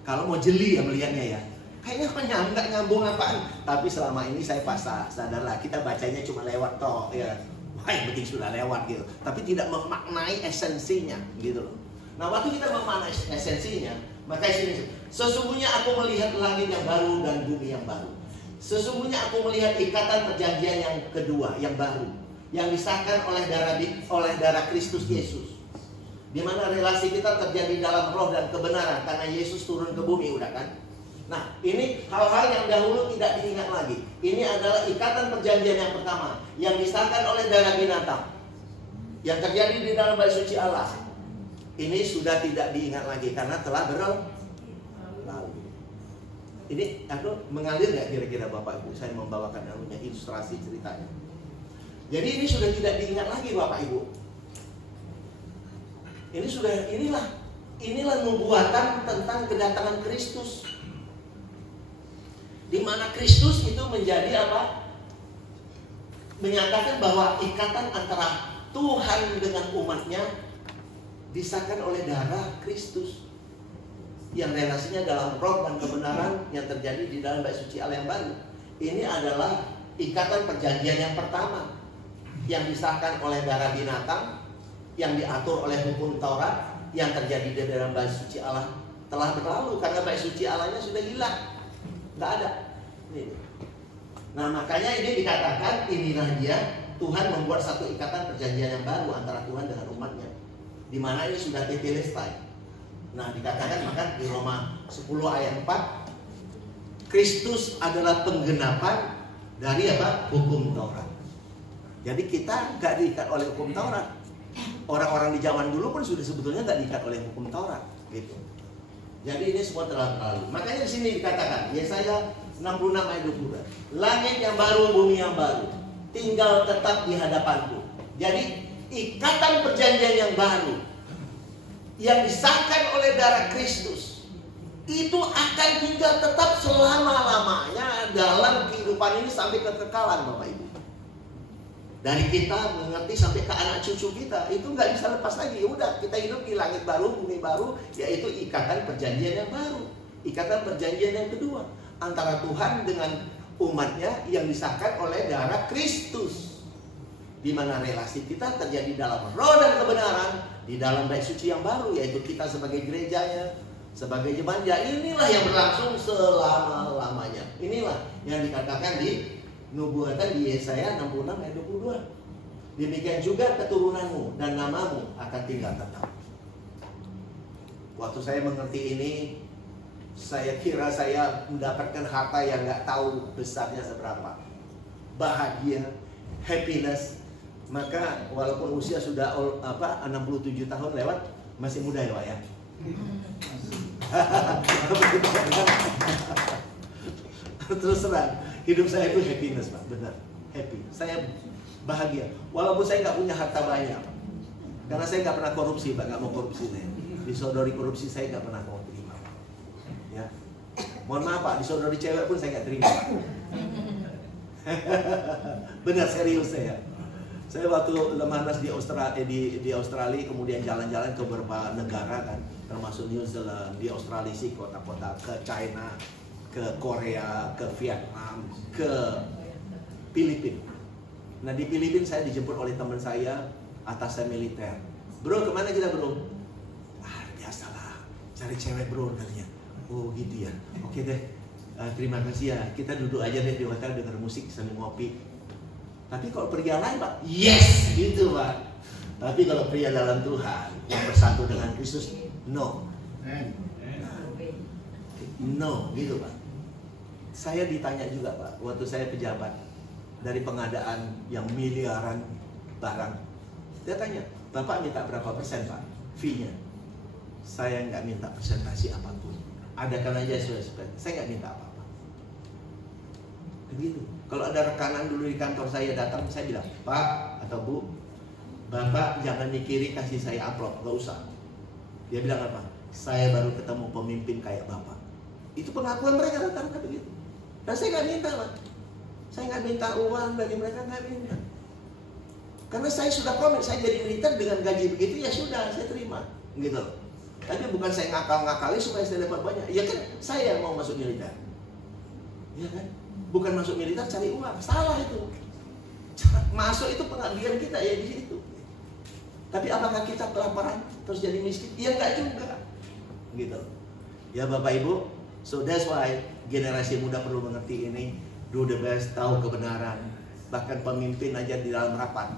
Kalau mau jeli ya melihatnya ya, kayaknya nggak nyambung apaan. Tapi selama ini saya sadarlah, kita bacanya cuma lewat toh ya. Wah, yang penting sudah lewat gitu. Tapi tidak memaknai esensinya gitu loh. Nah, waktu kita memaknai esensinya, maka sini sesungguhnya aku melihat langit yang baru dan bumi yang baru. Sesungguhnya aku melihat ikatan perjanjian yang kedua, yang baru, yang disahkan oleh darah Kristus Yesus, di mana relasi kita terjadi dalam roh dan kebenaran karena Yesus turun ke bumi, udah kan? Nah, ini hal-hal yang dahulu tidak diingat lagi. Ini adalah ikatan perjanjian yang pertama, yang disahkan oleh darah binatang, yang terjadi di dalam Bait Suci Allah. Ini sudah tidak diingat lagi karena telah berlalu. Ini mengalir nggak kira-kira Bapak Ibu? Saya membawakan ilustrasi ceritanya. Jadi ini sudah tidak diingat lagi Bapak Ibu. Inilah nubuatan tentang kedatangan Kristus, di mana Kristus itu menjadi apa? Menyatakan bahwa ikatan antara Tuhan dengan umatnya disahkan oleh darah Kristus, yang relasinya dalam roh dan kebenaran yang terjadi di dalam Bait Suci Allah yang baru. Ini adalah ikatan perjanjian yang pertama, yang disahkan oleh darah binatang, yang diatur oleh hukum Taurat, yang terjadi di dalam bait suci Allah telah berlalu, karena bait suci Allahnya sudah hilang, nggak ada. Nah makanya ini dikatakan, inilah dia Tuhan membuat satu ikatan perjanjian yang baru antara Tuhan dengan umatnya, di mana ini sudah tetelestai. Nah dikatakan maka di Roma 10 ayat 4, Kristus adalah penggenapan dari apa? Hukum Taurat. Jadi kita nggak diikat oleh hukum Taurat. Orang-orang di zaman dulu pun sudah sebetulnya nggak diikat oleh hukum Taurat, gitu. Jadi ini semua telah berlalu. Makanya di sini dikatakan, Yesaya 66 ayat 22, langit yang baru, bumi yang baru, tinggal tetap di hadapanku. Jadi ikatan perjanjian yang baru yang disahkan oleh darah Kristus itu akan tinggal tetap selama-lamanya dalam kehidupan ini sampai kekekalan, Bapak Ibu. Dari kita mengerti sampai ke anak cucu kita, itu nggak bisa lepas lagi. Udah, kita hidup di langit baru, bumi baru, yaitu ikatan perjanjian yang baru. Ikatan perjanjian yang kedua antara Tuhan dengan umatnya yang disahkan oleh darah Kristus, di mana relasi kita terjadi dalam roh dan kebenaran di dalam bait suci yang baru, yaitu kita sebagai gerejanya, sebagai jemaat. Inilah yang berlangsung selama-lamanya. Inilah yang dikatakan di nubuatan di Yesaya 66 ayat 22. Demikian juga keturunanmu dan namamu akan tinggal tetap. Waktu saya mengerti ini, saya kira saya mendapatkan harta yang nggak tahu besarnya seberapa. Bahagia, happiness. Maka walaupun usia sudah 67 tahun lewat, masih muda ya Pak ya. Terus terang, hidup saya itu happiness Pak, benar, happy. Saya bahagia, walaupun saya nggak punya harta banyak, karena saya nggak pernah korupsi Pak, nggak mau korupsi saya. Disodori korupsi saya nggak pernah mau terima, ya. Mohon maaf Pak, disodori cewek pun saya nggak terima Pak. Benar, serius saya. Saya waktu lemanas di Australia, kemudian jalan-jalan ke beberapa negara kan, termasuk New Zealand, di Australia sih kota-kota, ke China, ke Korea, ke Vietnam, ke Filipina. Nah di Filipina saya dijemput oleh teman saya, atasan militer. Bro, kemana kita bro? Biasalah, cari cewek bro katanya. Oh gitu ya, oke deh. Terima kasih ya, kita duduk aja deh di hotel dengar musik sambil ngopi. Tapi kalau pria lain Pak, yes gitu Pak. Tapi kalau pria dalam Tuhan yang bersatu dengan Kristus, no. No gitu Pak. Saya ditanya juga Pak, waktu saya pejabat dari pengadaan yang miliaran barang, dia tanya, Bapak minta berapa persen Pak fee-nya? Saya nggak minta presentasi apapun, adakan aja sesuai, saya nggak minta apa-apa. Begitu. Kalau ada rekanan dulu di kantor saya datang, saya bilang, Pak atau Bu, Bapak jangan mikirin kasih saya amplop, nggak usah. Dia bilang apa? Saya baru ketemu pemimpin kayak Bapak. Itu pengakuan mereka rata-rata begitu. Dan saya nggak minta Pak. Saya nggak minta uang dari mereka, nggak minta. Karena saya sudah komit, saya jadi militer dengan gaji begitu, ya sudah, saya terima. Gitu. Tapi bukan saya ngakal-ngakali supaya saya dapat banyak. Ya kan, saya yang mau masuk militer. Ya kan? Bukan masuk militer cari uang, salah itu. Masuk itu pengabdian kita ya di situ. Tapi apakah kita kelaparan terus jadi miskin? Ya enggak juga. Gitu. Ya Bapak Ibu, so that's why generasi muda perlu mengerti ini, do the best, tahu kebenaran. Bahkan pemimpin aja di dalam rapat.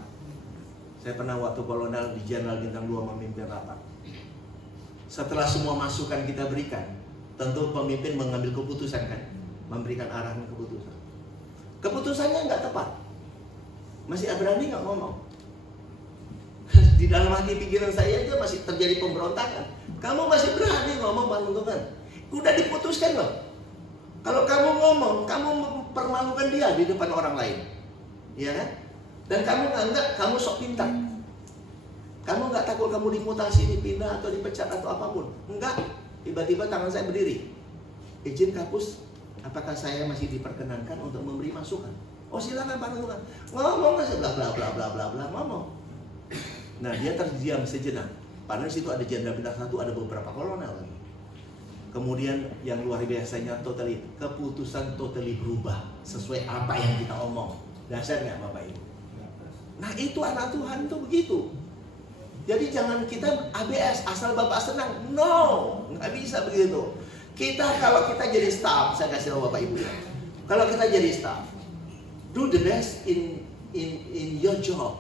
Saya pernah waktu kolonel di Jenderal Bintang 2 memimpin rapat. Setelah semua masukan kita berikan, tentu pemimpin mengambil keputusan kan, memberikan arahan keputusan. Keputusannya nggak tepat, masih berani nggak ngomong. Di dalam hati pikiran saya aja masih terjadi pemberontakan. Kamu masih berani ngomong menguntungkan? Udah diputuskan loh. Kalau kamu ngomong, kamu mempermalukan dia di depan orang lain, ya kan? Dan kamu nganggap kamu sok pintar. Kamu nggak takut kamu dimutasi, dipindah atau dipecat atau apapun? Enggak. Tiba-tiba tangan saya berdiri. Izin kapus, apakah saya masih diperkenankan untuk memberi masukan? Oh silakan Pak Tuhan. Ngomong aja bla bla bla bla bla bla ngomong. Nah dia terdiam sejenak. Padahal situ ada Jenderal Bintang 1, ada beberapa kolonel lagi. Kemudian yang luar biasanya keputusan totally berubah sesuai apa yang kita omong. Dahsyat nggak Bapak Ibu? Nah itu anak Tuhan itu begitu. Jadi jangan kita ABS, asal Bapak senang. No, nggak bisa begitu. Kalau kita jadi staff, saya kasih tahu Bapak Ibu ya. Kalau kita jadi staff, do the best in your job.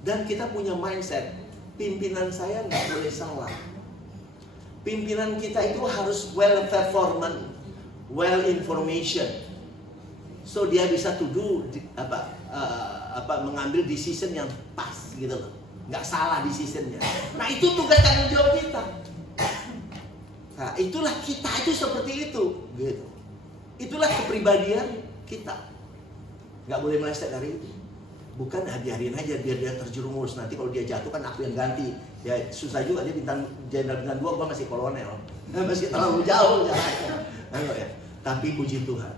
Dan kita punya mindset, pimpinan saya nggak boleh salah. Pimpinan kita itu harus well performance, well information. So dia bisa to do mengambil decision yang pas gitu loh. Nggak salah decisionnya. Nah itu tugas tanggung jawab kita. Nah itulah kita itu seperti itu gitu. Itulah kepribadian kita. Nggak boleh meleset dari itu. Bukan biarin aja biar dia terjerumus. Nanti kalau dia jatuh kan aku yang ganti. Ya susah juga, dia bintang jenderal bintang 2, gua masih kolonel. Masih terlalu jauh jaraknya. Ya. Tapi puji Tuhan,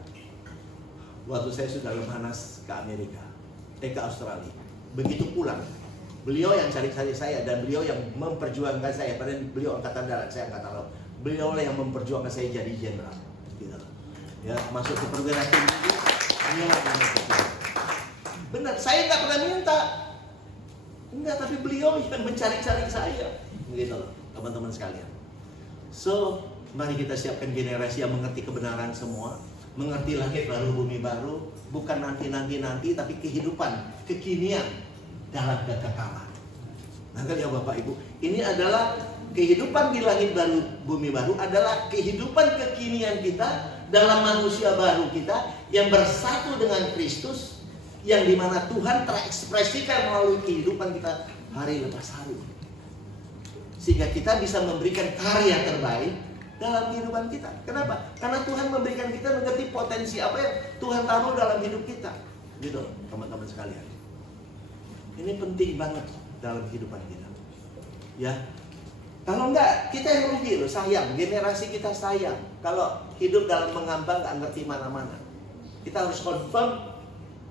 waktu saya sudah lemanas ke Amerika, ke Australia, begitu pulang, beliau yang cari-cari saya dan beliau yang memperjuangkan saya. Padahal beliau angkatan darat, saya angkatan laut. Beliau yang memperjuangkan saya jadi jenderal. Gitu. Ya, masuk ke perwira tinggi, beliau yang memperjuangkan. Benar, saya nggak pernah minta. Enggak, tapi beliau yang mencari-cari saya. Begitu loh, teman-teman sekalian. So, mari kita siapkan generasi yang mengerti kebenaran semua. Mengerti langit baru, bumi baru. Bukan nanti, tapi kehidupan kekinian dalam kekekalan. Nah, ya Bapak Ibu, ini adalah kehidupan di langit baru, bumi baru adalah kehidupan kekinian kita dalam manusia baru kita yang bersatu dengan Kristus, yang dimana Tuhan terekspresikan melalui kehidupan kita hari lepas hari, sehingga kita bisa memberikan karya terbaik dalam kehidupan kita. Kenapa? Karena Tuhan memberikan kita mengerti potensi apa yang Tuhan taruh dalam hidup kita. Gitu, teman-teman sekalian. Ini penting banget dalam kehidupan kita. Ya, kalau enggak kita yang rugi loh, sayang. Generasi kita sayang kalau hidup dalam mengambang nggak ngerti mana-mana. Kita harus confirm.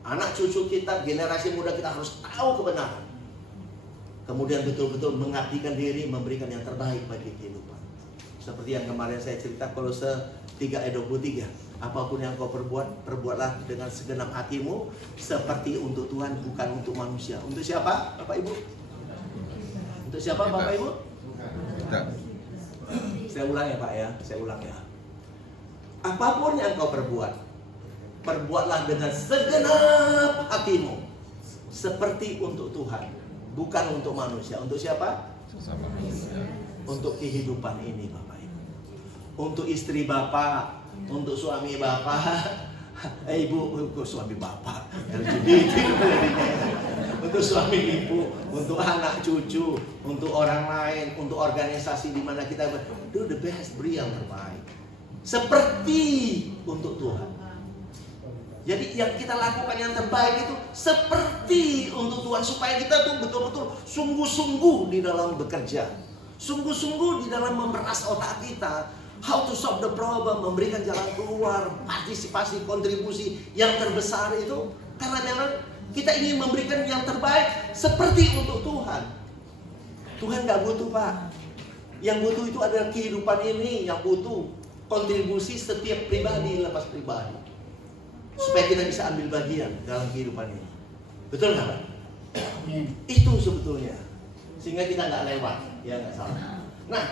Anak cucu kita, generasi muda kita harus tahu kebenaran. Kemudian betul-betul mengabdikan diri, memberikan yang terbaik bagi kehidupan. Seperti yang kemarin saya cerita, Kolose 3 ayat 23. Apapun yang kau perbuat, perbuatlah dengan segenap hatimu, seperti untuk Tuhan, bukan untuk manusia. Untuk siapa, Bapak Ibu? Untuk siapa, Bapak Ibu? Saya ulang ya Pak ya, saya ulang ya. Apapun yang kau perbuat, perbuatlah dengan segenap hatimu, seperti untuk Tuhan, bukan untuk manusia. Untuk siapa? Untuk kehidupan ini Bapak Ibu. Untuk istri Bapak, untuk suami Bapak, Ibu, suami Bapak, LGBT, untuk suami Ibu, untuk anak cucu, untuk orang lain, untuk organisasi di mana kita do the best, beri yang terbaik, seperti untuk Tuhan. Jadi yang kita lakukan yang terbaik itu seperti untuk Tuhan, supaya kita tuh betul-betul sungguh-sungguh di dalam bekerja, sungguh-sungguh di dalam memeras otak kita, how to solve the problem, memberikan jalan keluar, partisipasi, kontribusi yang terbesar itu karena memang kita ingin memberikan yang terbaik seperti untuk Tuhan. Tuhan nggak butuh Pak, yang butuh itu adalah kehidupan ini, yang butuh kontribusi setiap pribadi lepas pribadi, supaya kita bisa ambil bagian dalam kehidupan ini. Betul nggak Pak? Itu sebetulnya, sehingga kita nggak lewat, ya nggak salah. Nah,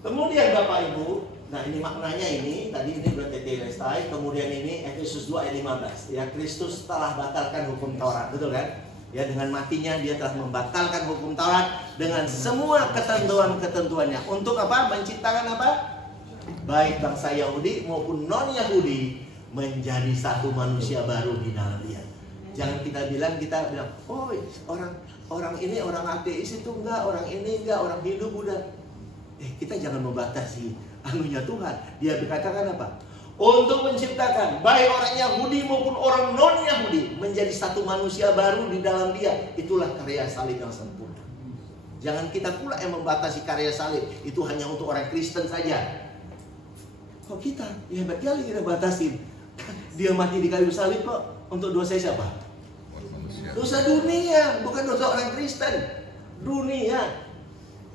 kemudian Bapak Ibu, nah ini maknanya ini, tadi ini berarti Telestai, kemudian ini Efesus 2 ayat 15. Ya, Kristus telah batalkan hukum Taurat, betul kan? Ya, dengan matinya dia telah membatalkan hukum Taurat dengan semua ketentuan-ketentuannya. Untuk apa? Menciptakan apa? Baik bangsa Yahudi maupun non-Yahudi menjadi satu manusia baru di dalam dia. Jangan kita bilang, oh orang ini orang ateis itu enggak, orang ini enggak, orang hidup udah. Kita jangan membatasi anunya Tuhan. Dia berkatakan apa? Untuk menciptakan baik orang Yahudi maupun orang non-Yahudi menjadi satu manusia baru di dalam dia. Itulah karya salib yang sempurna. Jangan kita pula yang membatasi karya salib. Itu hanya untuk orang Kristen saja. Kok kita? Ya hebat kali kita batasin. Dia mati di kayu salib kok. Untuk dosa siapa? Dosa dunia, bukan dosa orang Kristen. Dunia.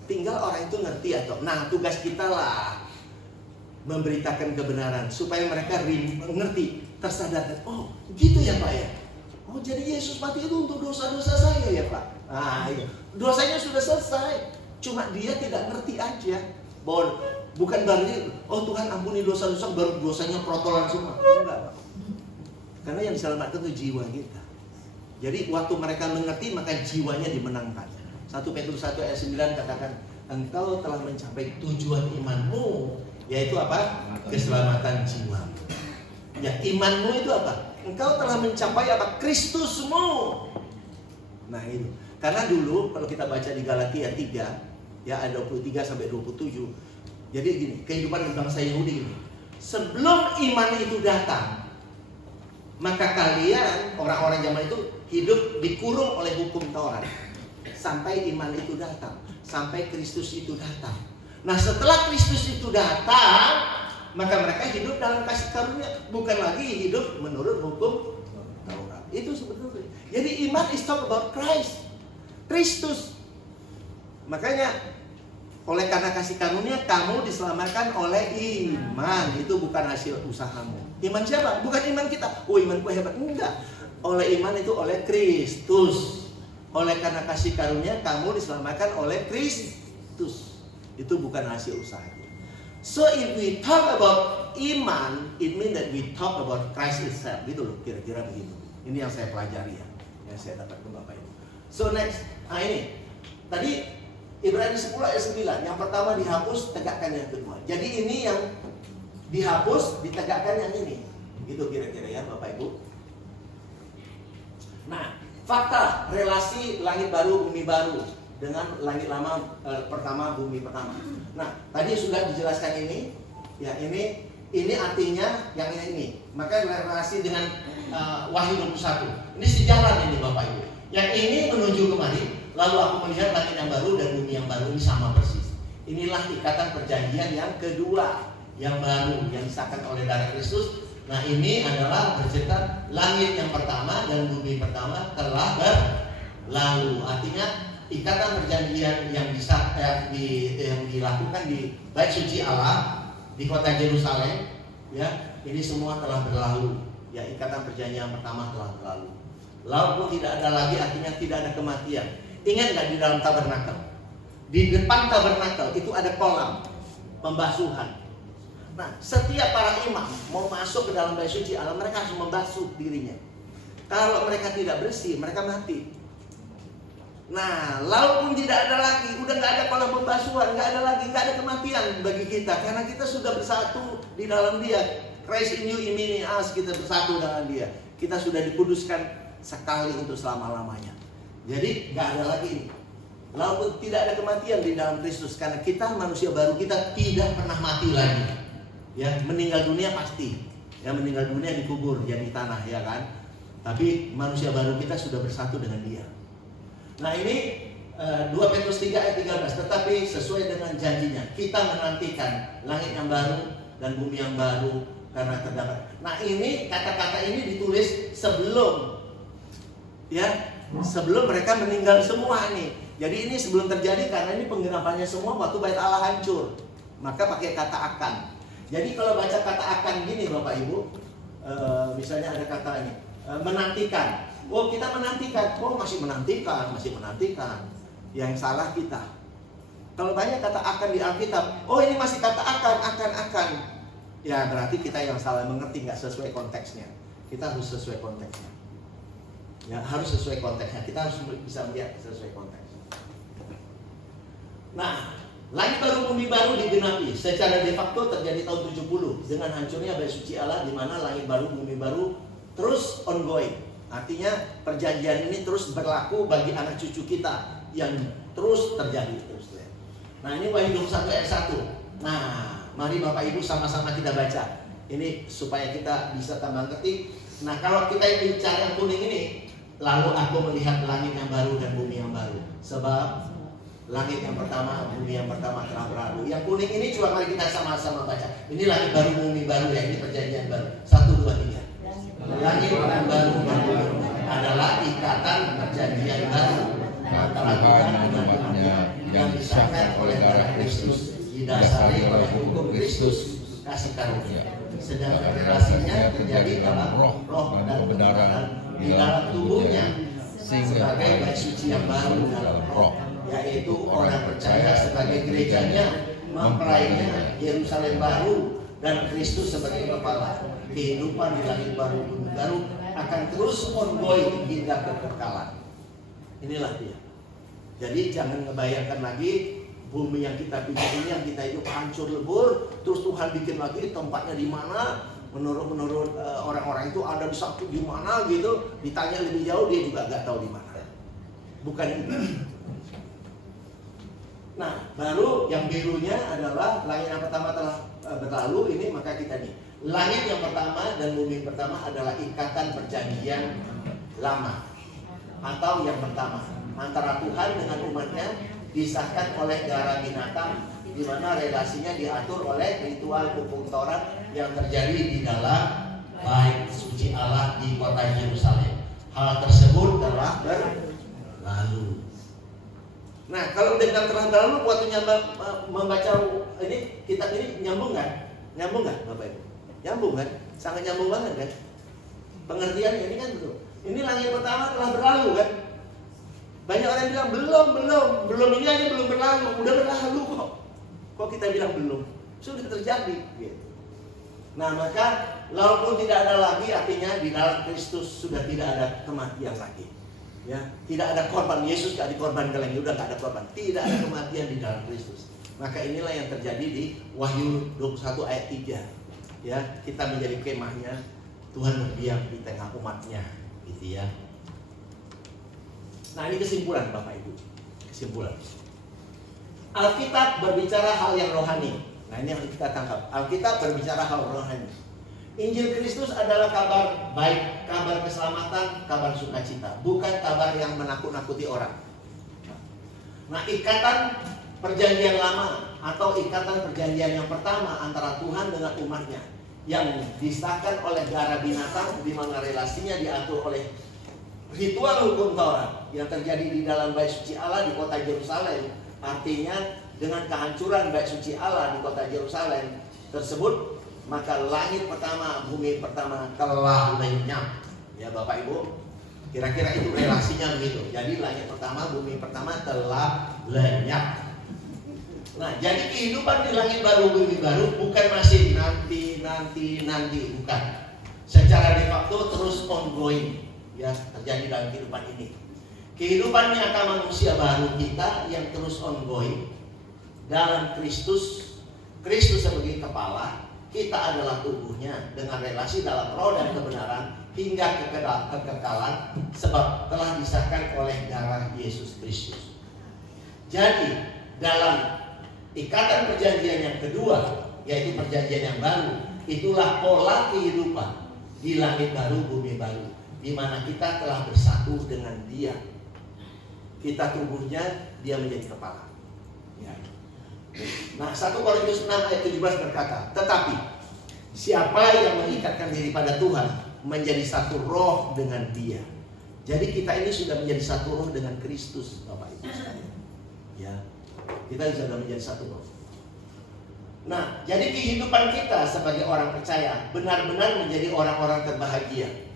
Tinggal orang itu ngerti atau. Nah, tugas kita lah memberitakan kebenaran supaya mereka ngerti, tersadarkan. Oh, gitu ya Pak ya. Oh, jadi Yesus mati itu untuk dosa-dosa saya ya Pak. Nah, iya. Dosanya sudah selesai. Cuma dia tidak ngerti aja. Bahwa bukan berarti, oh Tuhan ampuni dosa-dosa, baru dosanya protolan semua. Enggak. Karena yang diselamatkan itu jiwa kita. Jadi waktu mereka mengerti, maka jiwanya dimenangkan. 1 Petrus 1 ayat 9 katakan, engkau telah mencapai tujuan imanmu, yaitu apa? Keselamatan jiwa. Ya, imanmu itu apa? Engkau telah mencapai apa? Kristusmu. Nah itu. Karena dulu kalau kita baca di Galatia 3 ya ayat 23 sampai 27. Jadi gini, kehidupan bangsa Yahudi ini. Sebelum iman itu datang, maka kalian orang-orang zaman itu hidup dikurung oleh hukum Taurat. Sampai iman itu datang, sampai Kristus itu datang. Nah, setelah Kristus itu datang, maka mereka hidup dalam kasih karunia, bukan lagi hidup menurut hukum Taurat. Itu sebetulnya. Jadi iman is talk about Christ. Kristus. Makanya oleh karena kasih karunia kamu diselamatkan oleh iman. Itu bukan hasil usahamu. Iman siapa? Bukan iman kita. Oh, imanku hebat. Enggak. Oleh iman itu oleh Kristus. Oleh karena kasih karunia kamu diselamatkan oleh Kristus. Itu bukan hasil usaha. So if we talk about iman, it means that we talk about Christ itself. Gitu loh, kira-kira begitu. Ini yang saya pelajari ya, yang saya dapat ke Bapak Ibu. So next, nah ini tadi Ibrani 10 ayat 9. Yang pertama dihapus, tegakkan yang kedua. Jadi ini yang dihapus, ditegakkan yang ini. Gitu kira-kira ya Bapak Ibu. Nah, fakta relasi langit baru, bumi baru dengan langit lama pertama, bumi pertama. Nah, tadi sudah dijelaskan ini. Ya, ini artinya yang ini. Maka relasi dengan Wahyu 21. Ini sejalan ini Bapak Ibu. Yang ini menuju kemari. Lalu aku melihat langit yang baru dan bumi yang baru, ini sama persis. Inilah ikatan perjanjian yang kedua, yang baru, yang disahkan oleh darah Kristus. Nah, ini adalah bercerita langit yang pertama dan bumi pertama telah berlalu. Artinya ikatan perjanjian yang dilakukan di Bait Suci Allah di kota Yerusalem, ya, ini semua telah berlalu. Ya, ikatan perjanjian yang pertama telah berlalu. Lalu tidak ada lagi, artinya tidak ada kematian. Ingat nggak di dalam tabernakel? Di depan tabernakel itu ada kolam pembasuhan. Nah, setiap para imam mau masuk ke dalam Bait Suci Allah, mereka harus membasuh dirinya. Kalau mereka tidak bersih, mereka mati. Nah, lalu tidak ada lagi, udah nggak ada kolam pembasuhan, nggak ada lagi, nggak ada kematian bagi kita, karena kita sudah bersatu di dalam Dia. Christ in you, in us, kita bersatu dengan Dia. Kita sudah dikuduskan sekali untuk selama-lamanya. Jadi nggak ada lagi ini. Lalu tidak ada kematian di dalam Kristus, karena kita manusia baru, kita tidak pernah mati lagi. Ya, meninggal dunia pasti. Ya, meninggal dunia dikubur jadi tanah, ya kan. Tapi manusia baru kita sudah bersatu dengan Dia. Nah, ini 2 Petrus 3 ayat 13. Tetapi sesuai dengan janjinya, kita menantikan langit yang baru dan bumi yang baru karena terdapat. Nah, ini kata-kata ini ditulis sebelum, ya, sebelum mereka meninggal semua nih. Jadi ini sebelum terjadi, karena ini penggenapannya semua waktu Bait Allah hancur. Maka pakai kata akan. Jadi kalau baca kata akan gini Bapak Ibu, misalnya ada kata ini, menantikan. Oh, kita menantikan. Oh, masih menantikan. Yang salah kita. Kalau banyak kata akan di Alkitab, oh ini masih kata akan. Ya, berarti kita yang salah mengerti, nggak sesuai konteksnya. Kita harus sesuai konteksnya. Ya, harus sesuai konteksnya. Kita harus bisa melihat sesuai konteks. Nah, langit baru bumi baru digenapi. Secara de facto terjadi tahun 70 dengan hancurnya Bait Suci Allah, di mana langit baru bumi baru terus ongoing. Artinya perjanjian ini terus berlaku bagi anak cucu kita yang terus terjadi terus. Nah, ini Wahyu 21 ayat 1. Nah, mari Bapak Ibu sama-sama kita baca. Ini supaya kita bisa tambah ngerti. Nah, kalau kita bicara yang kuning ini, lalu aku melihat langit yang baru dan bumi yang baru. Sebab langit yang pertama, bumi yang pertama telah berlalu. Yang kuning ini coba mari kita sama-sama baca. Ini langit baru, bumi baru, ya, ini perjanjian baru. 1, 2, 3. Langit yang baru adalah ikatan perjanjian baru antara Tuhan dan umatnya yang disahkan oleh darah Kristus, didasari oleh hukum Kristus, kasih karunia. Sedangkan relasinya terjadi dalam roh dan kebenaran di dalam tubuhnya, sebagai bait suci yang baru dalam roh, yaitu orang percaya sebagai gerejanya, mempelainya Yerusalem baru, dan Kristus sebagai kepala. Kehidupan di langit baru bumi baru akan terus ongoing hingga kekekalan. Inilah dia. Jadi jangan ngebayangkan lagi bumi yang kita pijak ini, yang kita hidup hancur lebur, terus Tuhan bikin lagi tempatnya di mana. Menurut orang-orang itu ada di satu di mana gitu, ditanya lebih jauh dia juga nggak tahu di mana. Bukan itu. Nah, baru yang birunya adalah langit yang pertama telah berlalu ini, maka kita nih. Langit yang pertama dan bumi yang pertama adalah ikatan perjanjian lama atau yang pertama antara Tuhan dengan umatnya, disahkan oleh darah binatang, di mana relasinya diatur oleh ritual hukum Taurat yang terjadi di dalam bait suci Allah di kota Yerusalem. Hal tersebut telah berlalu. Nah, kalau dengan telah berlalu, waktu membaca ini kitab ini nyambung nggak? Nyambung nggak, Bapak Ibu? Nyambung kan? Sangat nyambung banget kan? Pengertiannya ini kan betul. Ini langit pertama telah berlalu kan? Banyak orang bilang belum ini aja belum berlalu, udah berlalu kok. Kok kita bilang belum? Sudah terjadi. Gitu. Nah, maka walaupun tidak ada lagi, artinya di dalam Kristus sudah tidak ada kematian lagi. Ya, tidak ada korban. Yesus gak dikorbankan lagi, udah gak ada korban. Tidak ada kematian di dalam Kristus. Maka inilah yang terjadi di Wahyu 21 ayat 3. Ya, kita menjadi kemahnya, Tuhan berdiam di tengah umatnya, gitu ya. Nah, ini kesimpulan Bapak Ibu. Kesimpulan. Alkitab berbicara hal yang rohani. Nah, ini yang kita tangkap. Alkitab berbicara hal rohani. Injil Kristus adalah kabar baik, kabar keselamatan, kabar sukacita, bukan kabar yang menakut-nakuti orang. Nah, ikatan perjanjian lama atau ikatan perjanjian yang pertama antara Tuhan dengan umatnya yang disahkan oleh darah binatang, di mana relasinya diatur oleh ritual hukum Taurat yang terjadi di dalam bait suci Allah di kota Yerusalem. Artinya dengan kehancuran bait suci Allah di kota Yerusalem tersebut, maka langit pertama, bumi pertama telah lenyap. Ya Bapak Ibu, kira-kira itu relasinya begitu. Jadi langit pertama, bumi pertama telah lenyap. Nah, jadi kehidupan di langit baru, bumi baru bukan masih nanti, bukan. Secara de facto terus ongoing, ya, terjadi dalam kehidupan ini. Kehidupan nyata manusia baru kita yang terus ongoing dalam Kristus. Kristus sebagai kepala, kita adalah tubuhnya dengan relasi dalam roh dan kebenaran hingga kekekalan, sebab telah disahkan oleh darah Yesus Kristus. Jadi dalam ikatan perjanjian yang kedua, yaitu perjanjian yang baru, itulah pola kehidupan di langit baru, bumi baru, di mana kita telah bersatu dengan Dia. Kita tubuhnya, Dia menjadi kepala. Ya. Nah, 1 Korintus 6 ayat 17 berkata, tetapi siapa yang mengikatkan diri pada Tuhan menjadi satu roh dengan Dia. Jadi kita ini sudah menjadi satu roh dengan Kristus, Bapak Ibu sekalian. Ya, kita sudah menjadi satu roh. Nah, jadi kehidupan kita sebagai orang percaya benar-benar menjadi orang-orang terbahagia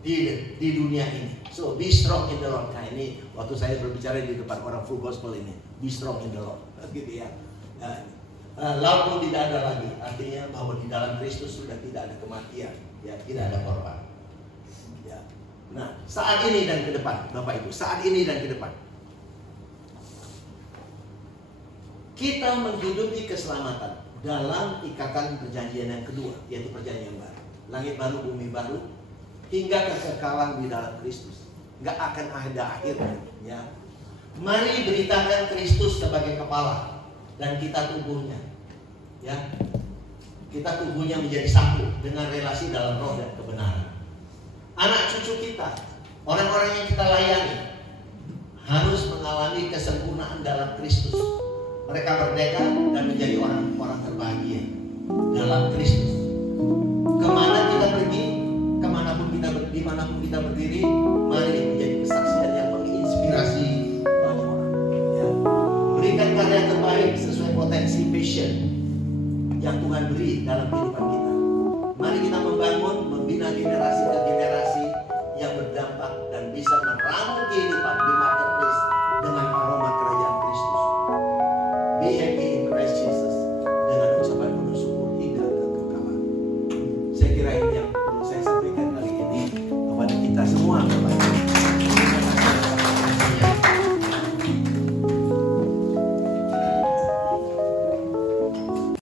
di dunia ini. So, be strong in the Lord. Nah, ini waktu saya berbicara di depan orang full gospel ini, be strong in the Lord, gitu ya. Lalu tidak ada lagi, artinya bahwa di dalam Kristus sudah tidak ada kematian, ya, tidak ada korban. Ya. Nah, saat ini dan ke depan, Bapak Ibu, saat ini dan ke depan, kita menghidupi keselamatan dalam ikatan perjanjian yang kedua, yaitu perjanjian baru, langit baru, bumi baru, hingga kekekalan di dalam Kristus. Nggak akan ada akhirnya. Ya. Mari beritakan Kristus sebagai kepala dan kita tubuhnya. Ya, kita tubuhnya menjadi satu dengan relasi dalam roh dan kebenaran. Anak cucu kita, orang-orang yang kita layani, harus mengalami kesempurnaan dalam Kristus. Mereka merdeka dan menjadi orang-orang terbahagia dalam Kristus. Kemana kita pergi, dimanapun kita berdiri, mari menjadi kesaksian yang menginspirasi banyak orang. Ya. Berikan karya terbaik sesuai potensi passion yang Tuhan beri dalam kehidupan kita. Mari kita membangun, membina generasi ke generasi